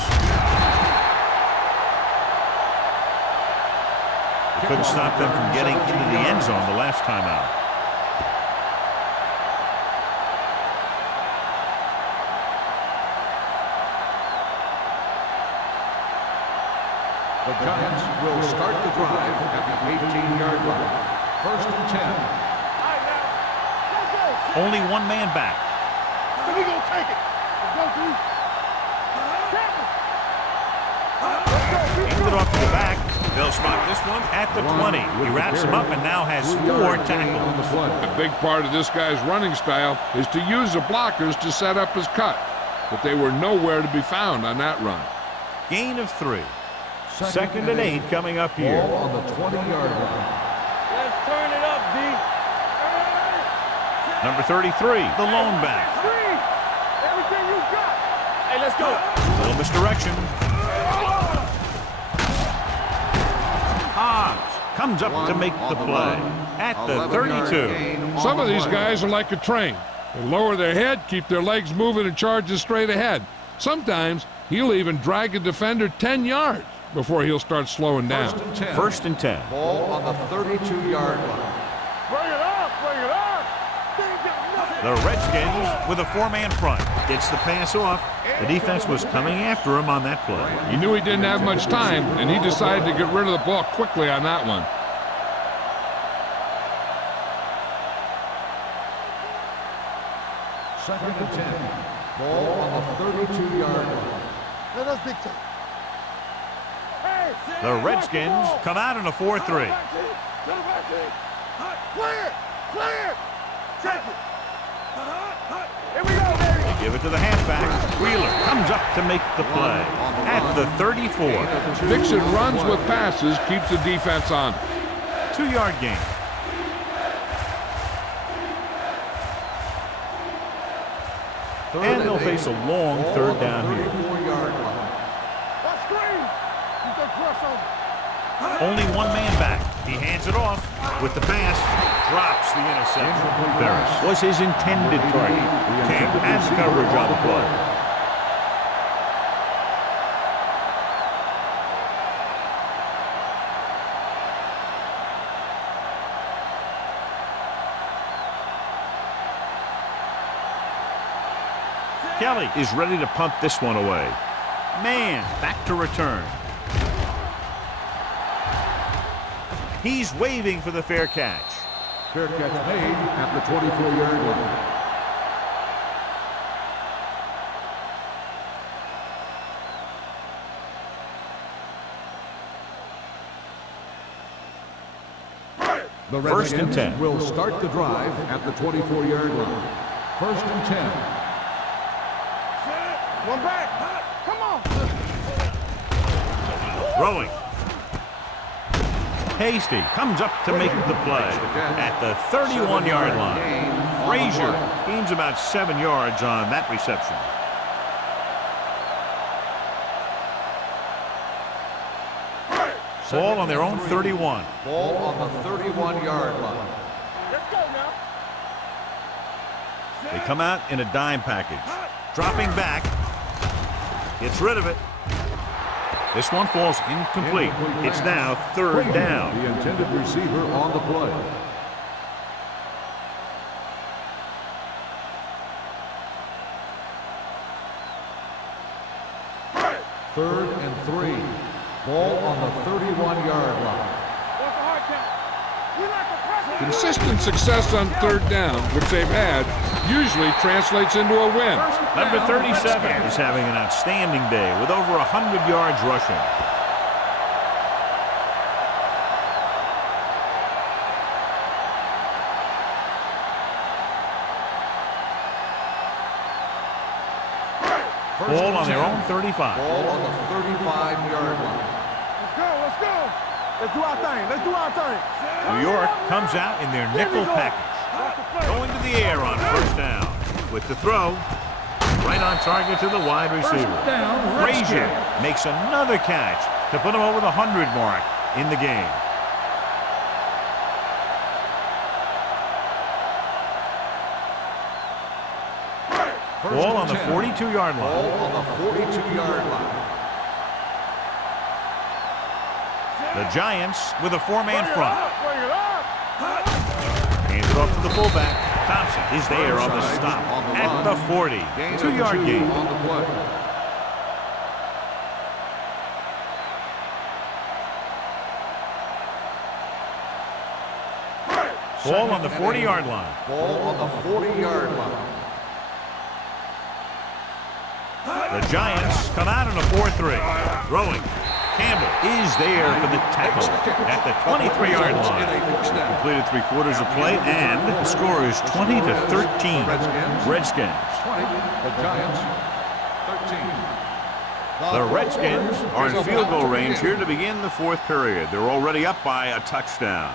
The Couldn't stop them from getting into the end zone the last time out. The Giants will start the drive at the 18-yard line. First and 10. Only one man back. So we gonna take it. Let's go, Handed off to the back. They'll spot this one at the 20. He wraps him up and now has 4 tackles. A big part of this guy's running style is to use the blockers to set up his cut, but they were nowhere to be found on that run. Gain of 3. Second and 8 coming up here. Ball on the 20-yard line. Let's turn it up, D. Number 33, the lone back. Everything you got. Hey, let's go. Little misdirection. Hobbs comes up to make the play at the 32. Some of these guys are like a train. They lower their head, keep their legs moving, and charge straight ahead. Sometimes he'll even drag a defender 10 yards before he'll start slowing down. First and 10. Ball on the 32-yard line. Bring it up, bring it up. The Redskins with a 4-man front. Gets the pass off. The defense was coming after him on that play. He knew he didn't have much time, and he decided to get rid of the ball quickly on that one. Second and 10. Ball on the 32-yard line. Let us dictate. The Redskins come out in a 4-3. Clear! Clear! Check it! Here we go, baby! They give it to the halfback. Wheeler comes up to make the play at the 34. Dixon runs with passes, keeps the defense on. 2-yard gain. And they'll face a long 3rd down here. 34-yard line. Let's screen! You can crush on it. Only one man back. He hands it off with the pass. Drops the interception. Barris was his intended target. King has coverage on the play. Kelly is ready to punt this one away. Man back to return. He's waving for the fair catch. Fair catch made at the 24-yard line. The First and Redskins 10. will start the drive at the 24-yard line. First and 10. One back. Come on. Throwing. Hasty comes up to make the play at the 31-yard line. Frazier gains about 7 yards on that reception. Ball on their own 31. Ball on the 31-yard line. Let's go now. They come out in a dime package. Dropping back. Gets rid of it. This one falls incomplete. It's now 3rd down. The intended receiver on the play. Third and 3. Ball on the 31-yard line. What's the hard count? We like the pressure. Consistent success on 3rd down, which they've had, usually translates into a win. Number 37 is having an outstanding day with over 100 yards rushing. Ball on their own 35. Ball on the 35-yard line. Let's go, let's go. Let's do our thing, let's do our thing. New York comes out in their nickel package. Going to the air on 1st down. With the throw, right on target to the wide receiver. Frazier makes another catch to put him over the 100 mark in the game. Ball on the 42-yard line. Ball on the 42-yard line. The Giants with a four-man front. Bring it up. Hands it off to the fullback. Thompson is there on the stop at the 40. 2-yard gain. On the play. Ball on the 40-yard line. Ball on the 40-yard line. The Giants come out in a 4-3. Throwing. Campbell is there for the tackle at the 23-yard line. Completed 3/4 of play, and the score is 20-13. Redskins. 20. The Giants. 13. The Redskins are in field goal range here to begin the fourth period. They're already up by a touchdown.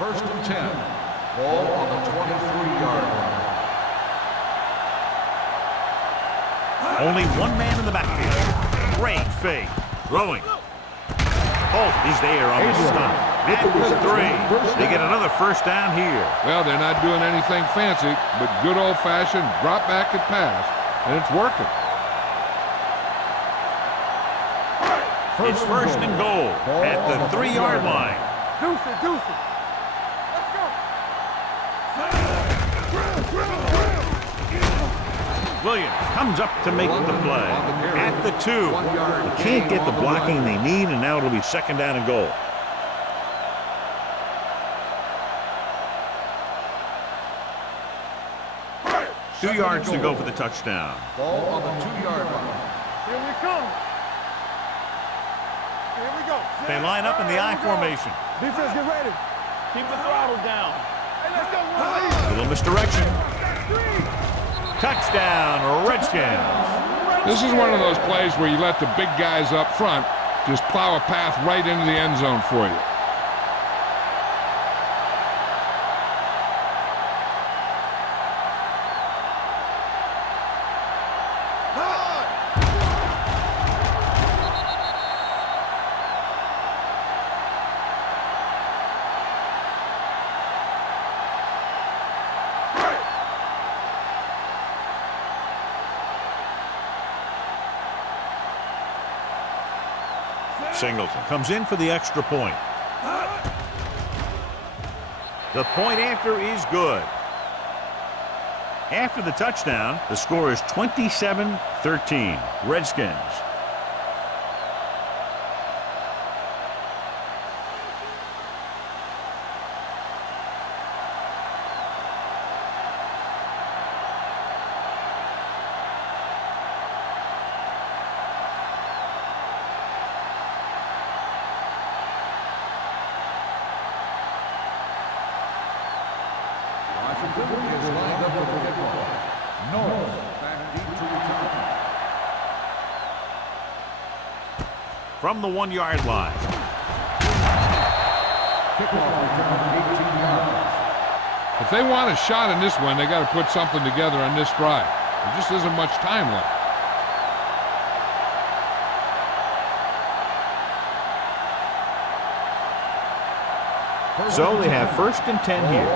First and 10. Ball on the 23-yard line. Only one man in the backfield. Great fake. Throwing. Holt is there on the stop at the 3. They get another first down here. Well, they're not doing anything fancy, but good old-fashioned drop back and pass, and it's working. It's first and goal at the 3-yard line. Deuce it, deuce it. Let's go. Williams comes up to make the play at the 2. They can't get the blocking they need, and now it'll be second down and goal. Two yards to go for the touchdown. Ball on the 2-yard line. Here we come. Here we go. They line up in the I formation. Defense, get ready. Keep the throttle down. Hey, let's go. Little misdirection. Touchdown, Redskins. This is one of those plays where you let the big guys up front just plow a path right into the end zone for you. Singleton comes in for the extra point. The point after is good. After the touchdown, the score is 27-13. Redskins. Is lined up with the kickoff. North back deep to return. From the 1-yard line. Kickoff return 18 yards. If they want a shot in this one, they got to put something together on this drive. There just isn't much time left. So they have first and 10 here.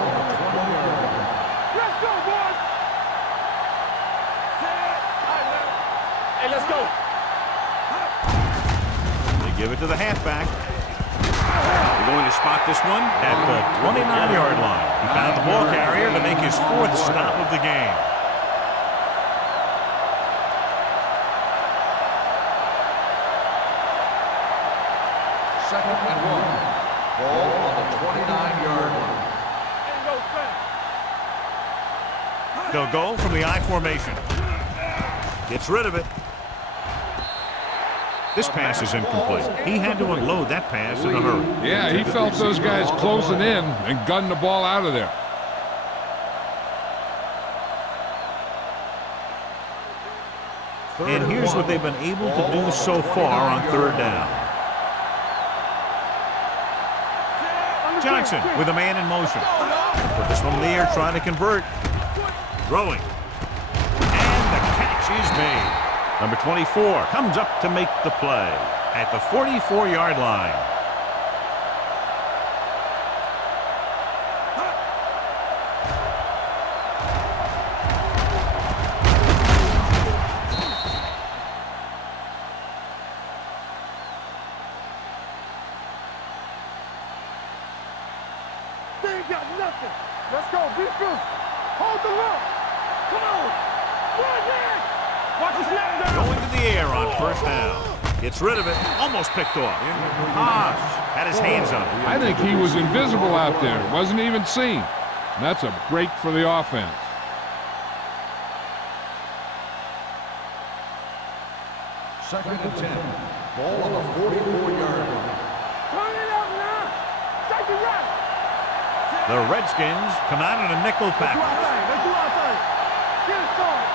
Let's go, boys. Hey, let's go. They give it to the halfback. They're going to spot this one at the 29-yard line. He found the ball carrier to make his 4th stop of the game. Second and 1. Ball on the 29-yard line. They'll go from the I formation. Gets rid of it. This pass is incomplete. He had to unload that pass in a hurry. Yeah, he felt those guys closing in and gunned the ball out of there. And here's what they've been able to do so far on 3rd down. Johnson with a man in motion. Put this one in the air, trying to convert. Throwing. And the catch is made. Number 24 comes up to make the play at the 44-yard line. ain't got nothing. Let's go. Be fierce. Hold the look. Come on. Run there. Watch the snap down. Going to the air on first down. Gets rid of it. Almost picked off. Haas had his hands on it. I think he was invisible out there. Wasn't even seen. And that's a break for the offense. Second and 10. Ball on the 44-yard line. Turn it up now. Take it right. The Redskins come out in a nickel Let's do package. our thing. Let's do our thing. Get it started.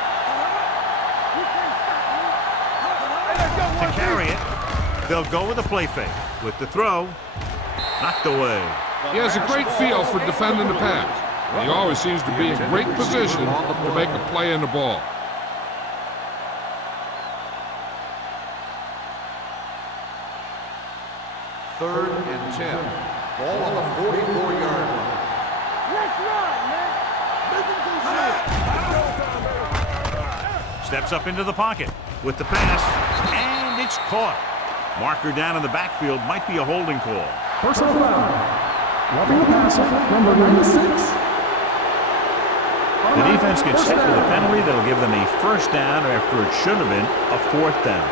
You can't stop me. Hey, let's go. To carry it, they'll go with a play fake. With the throw, knocked away. He has a great feel for defending the pass. He always seems to be in great position to make a play in the ball. Third and 10. Ball on the 44-yard line. Let's run, man. Make him do shit. Steps up into the pocket with the pass, and it's caught. Marker down in the backfield might be a holding call. Personal foul. Roughing the passer, number 96. The defense gets hit with a penalty that'll give them a first down after it should have been a fourth down.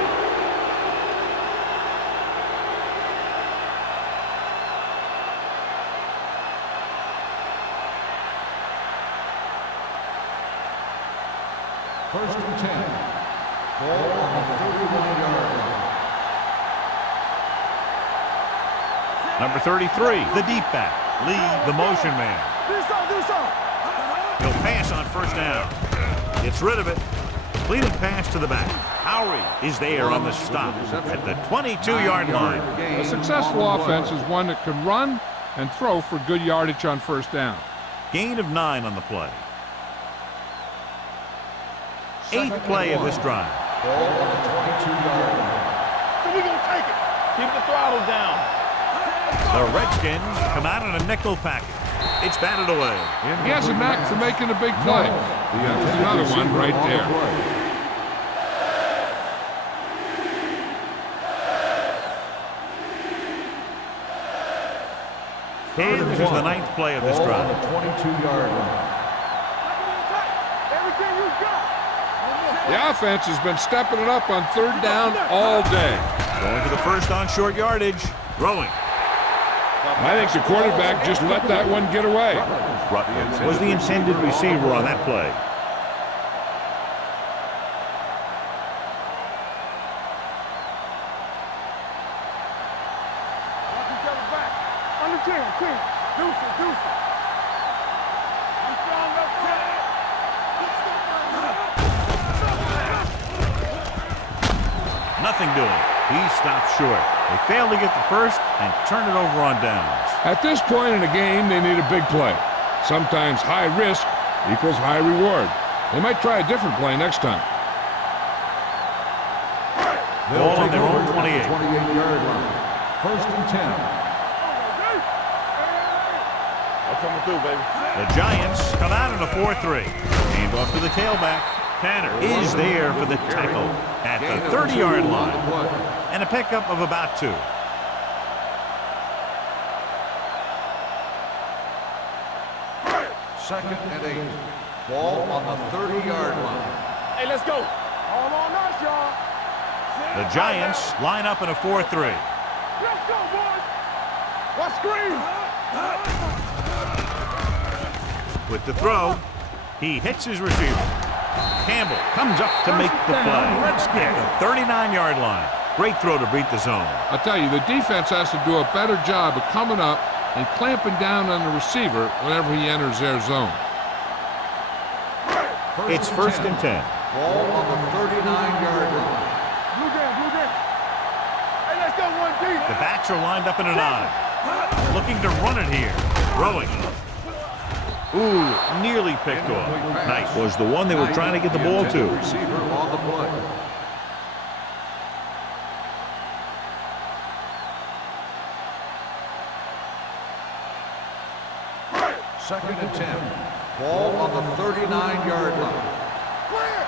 First and 10. Ball on the 31-yard line. Number 33, the deep back, Lee, the motion man. Do something. He'll pass on first down. Gets rid of it. Completed pass to the back. Howery is there on the stop at the 22-yard line. A successful offense is one that can run and throw for good yardage on first down. Gain of 9 on the play. Eighth play of this drive. Ball on the 22-yard line. So we're going to take it. Keep the throttle down. The Redskins come out in a nickel package. It's batted away. He has a knack for making a big play. There's another one right there. And this is the 9th play of this Ball drive. on the 22-yard line. Everything you got. The offense has been stepping it up on third down all day. Going for the first on short yardage. Throwing. I think the quarterback just let that one get away. Rutledge was the intended receiver on that play. Watch each other back. Under 10. Deuce it. I'm strong up front. Nothing doing. He stopped short. They failed to get the first and turn it over on downs. At this point in the game, they need a big play. Sometimes high risk equals high reward. They might try a different play next time. Ball on their own 28. 28-yard line. First and 10. I'm coming through, baby. The Giants come out in a 4-3. Hand off to the tailback. Tanner is there for the tackle at the 30-yard line. And a pickup of about 2. Second and 8. Ball on the 30-yard line. Hey, let's go. All on us, y'all. The Giants line up in a 4-3. Let's go, boys. Let's scream. With the throw, he hits his receiver. Campbell comes up to make the play at the 39-yard line. Great throw to beat the zone. I'll tell you, the defense has to do a better job of coming up and clamping down on the receiver whenever he enters their zone. It's first and 10. Ball on the 39-yard line. Blue game. Hey, let's go one deep. The backs are lined up in an I. Looking to run it here. Throwing. Ooh, nearly picked off. Nice. Was the one they were trying to get the ball to. Receiver on the play. Second and 10. Ball on the 39-yard line. Clear.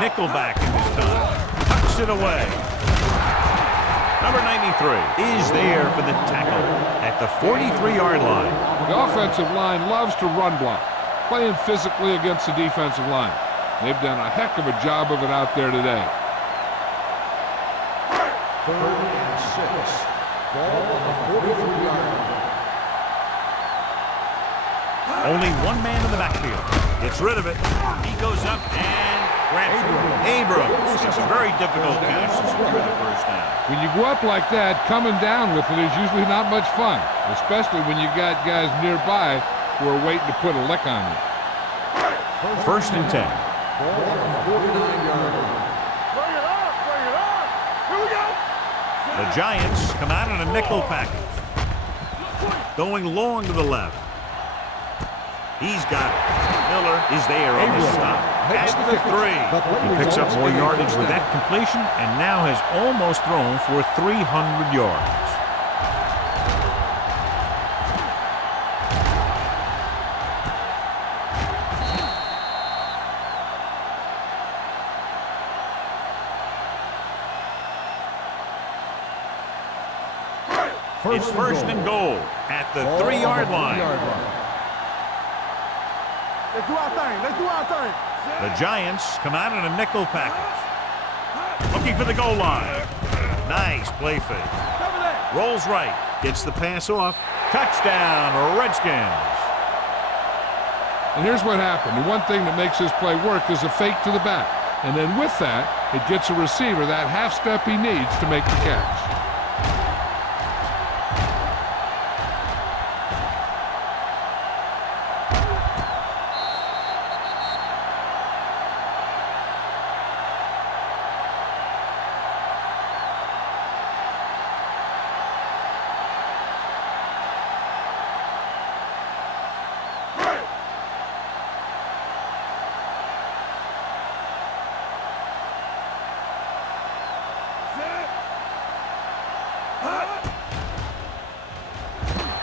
Nickelback in this time. Tucks it away. Number 93 is there for the tackle at the 43-yard line. The offensive line loves to run block, playing physically against the defensive line. They've done a heck of a job of it out there today. 3rd and 6. Ball on the 43-yard line. Only one man in the backfield. Gets rid of it. He goes up and grabs it. Abrams. It's a very difficult catch to secure the first down. When you go up like that, coming down with it is usually not much fun, especially when you got guys nearby who are waiting to put a lick on you. 1st and 10. Ball on the 49-yard line. Bring it up, bring it up. Here we go. The Giants come out in a nickel package. Going long to the left. He's got it. Miller is there on the stop. At the 3. He picks up more yardage with that completion and now has almost thrown for 300 yards. It's 1st and goal at the 3-yard line. Let's do our thing. Let's do our thing. The Giants come out in a nickel package. Looking for the goal line. Nice play fake. Rolls right. Gets the pass off. Touchdown, Redskins. And here's what happened. The one thing that makes this play work is a fake to the back. And then with that, it gets a receiver that half step he needs to make the catch.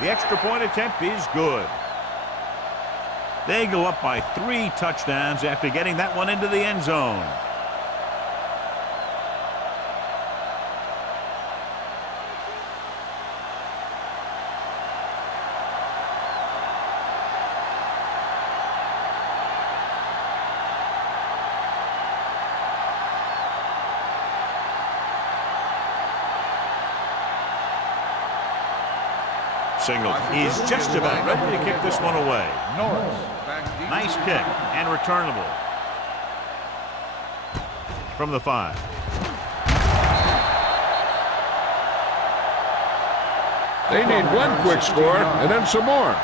The extra point attempt is good. They go up by 3 touchdowns after getting that one into the end zone. Single is just about ready to kick this one away. Nice kick and returnable. From the 5. They need one quick score and then some more.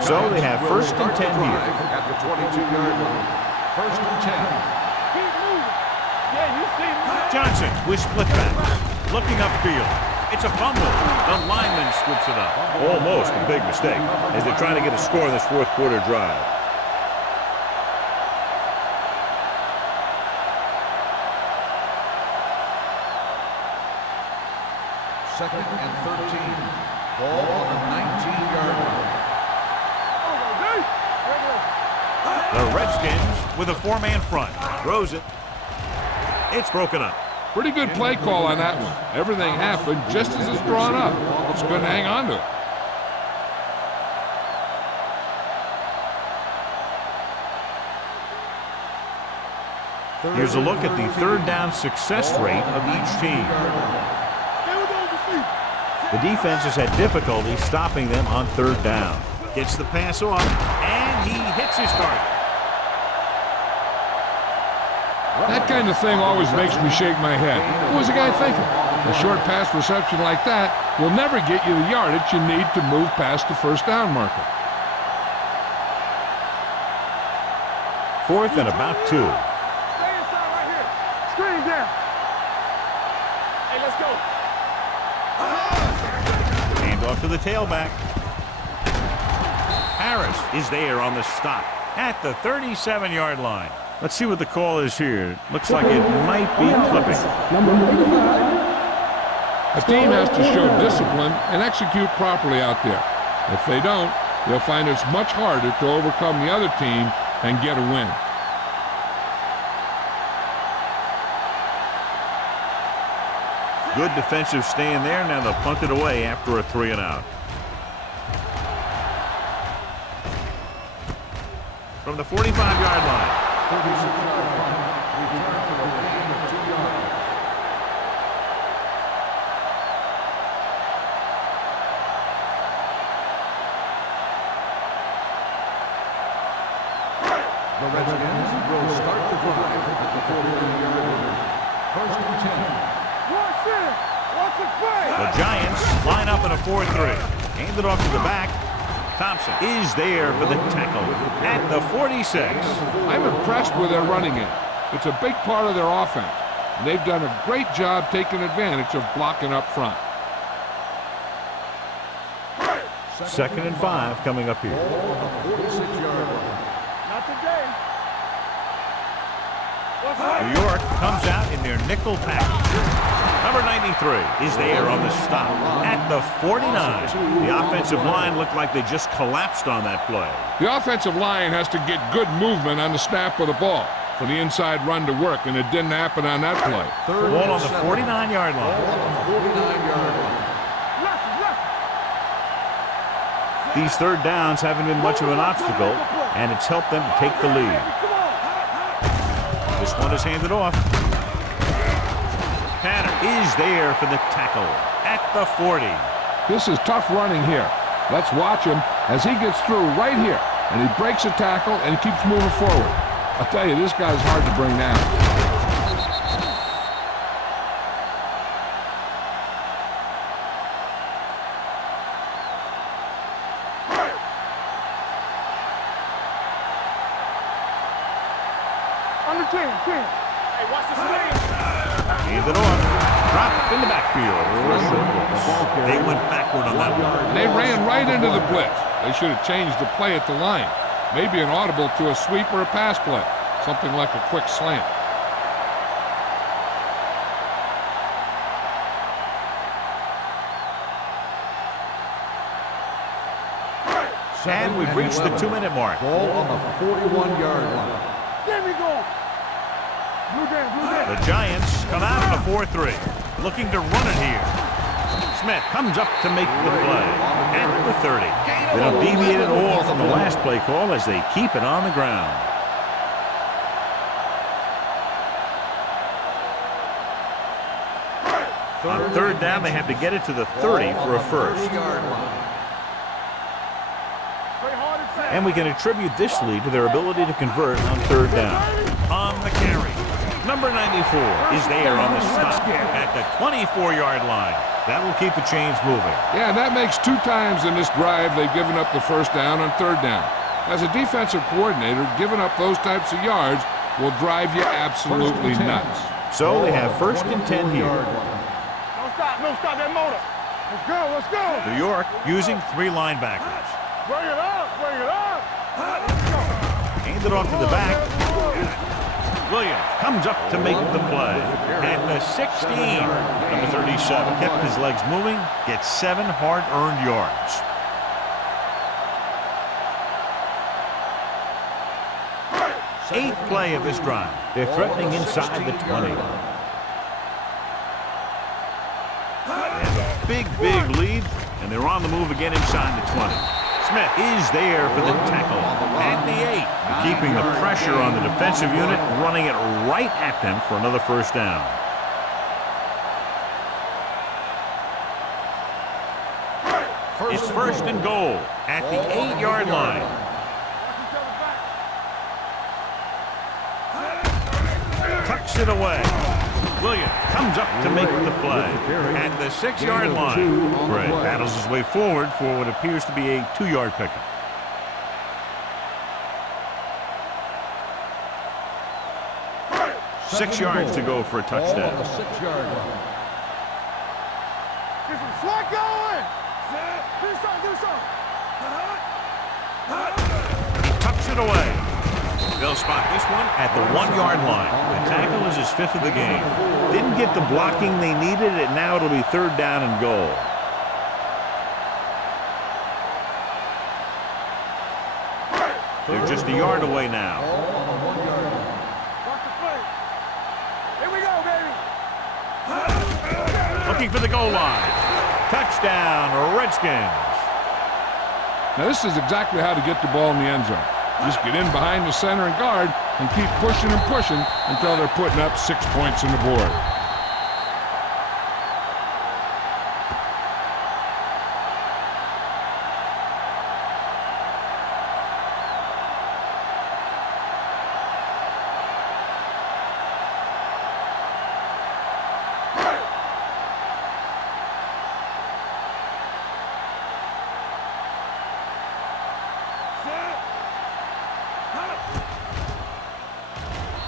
So they have 1st and 10 here. At the 22-yard line. 1st and 10. Keep moving. Yeah, you see me. Johnson with split back. Looking upfield. It's a fumble. The lineman scoops it up. Almost a big mistake as they're trying to get a score in this 4th quarter drive. Second and 13. Ball on the 19-yard line. The Redskins with a 4-man front. Throws it. It's broken up. Pretty good play call on that one. Everything happened just as it's drawn up. It's good to hang on to it. Here's a look at the 3rd down success rate of each team. The defense has had difficulty stopping them on 3rd down. Gets the pass off, and he hits his target. That kind of thing always makes me shake my head. What was the guy thinking? A short pass reception like that will never get you the yardage you need to move past the 1st down marker. 4th and about 2. Stay inside right here. Screen down. Hey, let's go. Hand off to the tailback. Harris is there on the stop at the 37-yard line. Let's see what the call is here. Looks like it might be clipping. Number 85. A team has to show discipline and execute properly out there. If they don't, they'll find it's much harder to overcome the other team and get a win. Good defensive stand there. Now they'll punt it away after a 3 and out. From the 45-yard line. 36-yard punt. Return for a gain of 2 yards. The Redskins will start the drive at the 41-yard line. First and 10. Watch it! Watch it play! The Giants line up in a 4-3. Hand it off to the back. Thompson is there for the tackle at the 46. I'm impressed with their running game. It's a big part of their offense, and they've done a great job taking advantage of blocking up front. 2nd and 5 coming up here. 46-yard line. Not today. New York comes out in their nickel package. Number 93 is there on the stop at the 49. The offensive line looked like they just collapsed on that play. The offensive line has to get good movement on the snap of the ball for the inside run to work, and it didn't happen on that play. Ball on the 49-yard line. Ball on the 49-yard line. These third downs haven't been much of an obstacle, and it's helped them to take the lead. This one is handed off. Tanner is there for the tackle at the 40. This is tough running here. Let's watch him as he gets through right here, and he breaks a tackle and keeps moving forward. I'll tell you, this guy's hard to bring down. Under 10. Hey, watch the screen. Hand it off. Dropped in the backfield. They went backward on that one. They ran right into the blitz. They should have changed the play at the line. Maybe an audible to a sweep or a pass play. Something like a quick slant. And we've reached the 2-minute mark. Ball on the 41-yard line. There we go. Blue down. The Giants come out in a 4-3, looking to run it here. Smith comes up to make the play at the 30. They don't deviate at all from the last play call as they keep it on the ground. On 3rd down, they have to get it to the 30 for a first. And we can attribute this lead to their ability to convert on 3rd down. On the carry, number 94 is there on the stop at the 24-yard line. That will keep the chains moving. Yeah, that makes 2 times in this drive they've given up the first down on 3rd down. As a defensive coordinator, giving up those types of yards will drive you absolutely nuts. So they have 1st and 10 here. No stop that motor. Let's go. New York using 3 linebackers. Bring it up. Hand it off to the back. Williams comes up to make the play at the 16. Number 37 kept his legs moving, gets 7 hard-earned yards. Eighth play of this drive. They're threatening inside the 20. They have a big lead, and they're on the move again inside the 20. Smith is there for the tackle at the 8. Keeping the pressure on the defensive unit, running it right at them for another first down. It's 1st and goal at the 8-yard line. Tucks it away. Williams comes up to make the play at the 6-yard line. Gray battles his way forward for what appears to be a 2-yard pickup. Six yards to go for a touchdown. Ball on the 6-yard line. Get some slack going. Do something. Tucks it away. They'll spot this one at the 1-yard line. The tackle is his 5th of the game. Didn't get the blocking they needed, and now it'll be 3rd down and goal. They're just a yard away now. Ball on the 1 yard line. Watch the play. Here we go, baby. Looking for the goal line. Touchdown, Redskins. Now, this is exactly how to get the ball in the end zone. Just get in behind the center and guard and keep pushing and pushing until they're putting up 6 points on the board.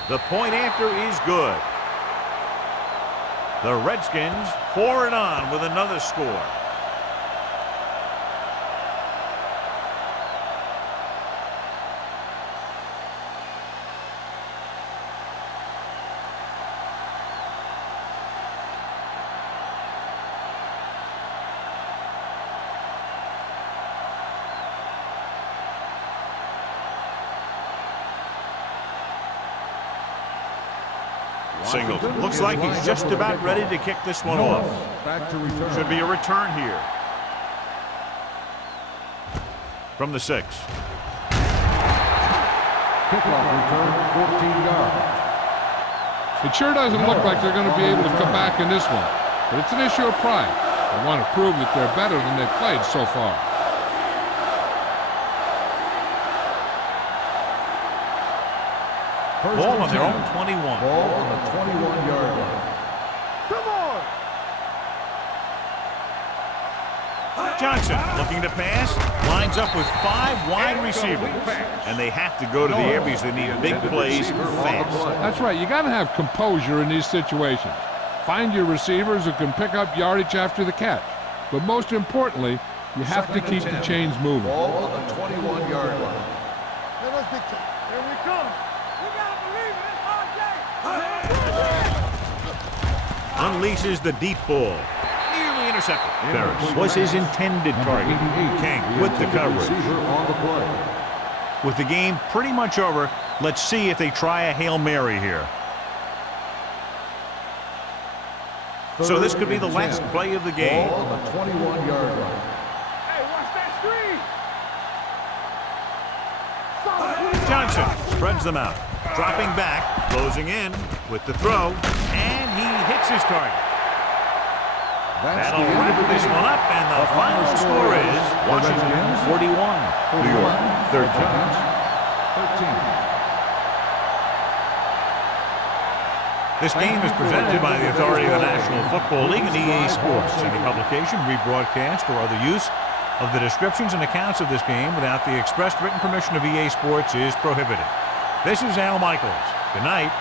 The point after is good. The Redskins pour it on with another score. Single. Looks like he's just about ready to kick this one off. Back to return. Should be a return here. From the 6. Kickoff return, 14 yards. It sure doesn't look like they're going to be able to come back in this one, but it's an issue of pride. They want to prove that they're better than they've played so far. Ball on their own 21. Ball on the 21-yard line. Come on. Johnson looking to pass. Lines up with 5 wide receivers. And they have to go to the areas they need big plays fast. That's right. You got to have composure in these situations. Find your receivers who can pick up yardage after the catch. But most importantly, you have to keep the chains moving. Ball on the 21-yard line. Let us dictate. Here we come. We gotta believe it. Unleashes the deep ball. Nearly intercepted. Ferris was his intended target. King with the coverage. Receiver on the play. With the game pretty much over, let's see if they try a Hail Mary here. So this could be the last play of the game. Ball on the 21-yard line. Hey, watch that screen. Johnson spreads them out. Dropping back, closing in with the throw, and he hits his target. That'll wrap this one up, and the final score is Washington 41, New York 13. This game is presented by the authority of the National Football League and EA Sports. Any publication, rebroadcast, or other use of the descriptions and accounts of this game without the express written permission of EA Sports is prohibited. This is Al Michaels. Good night.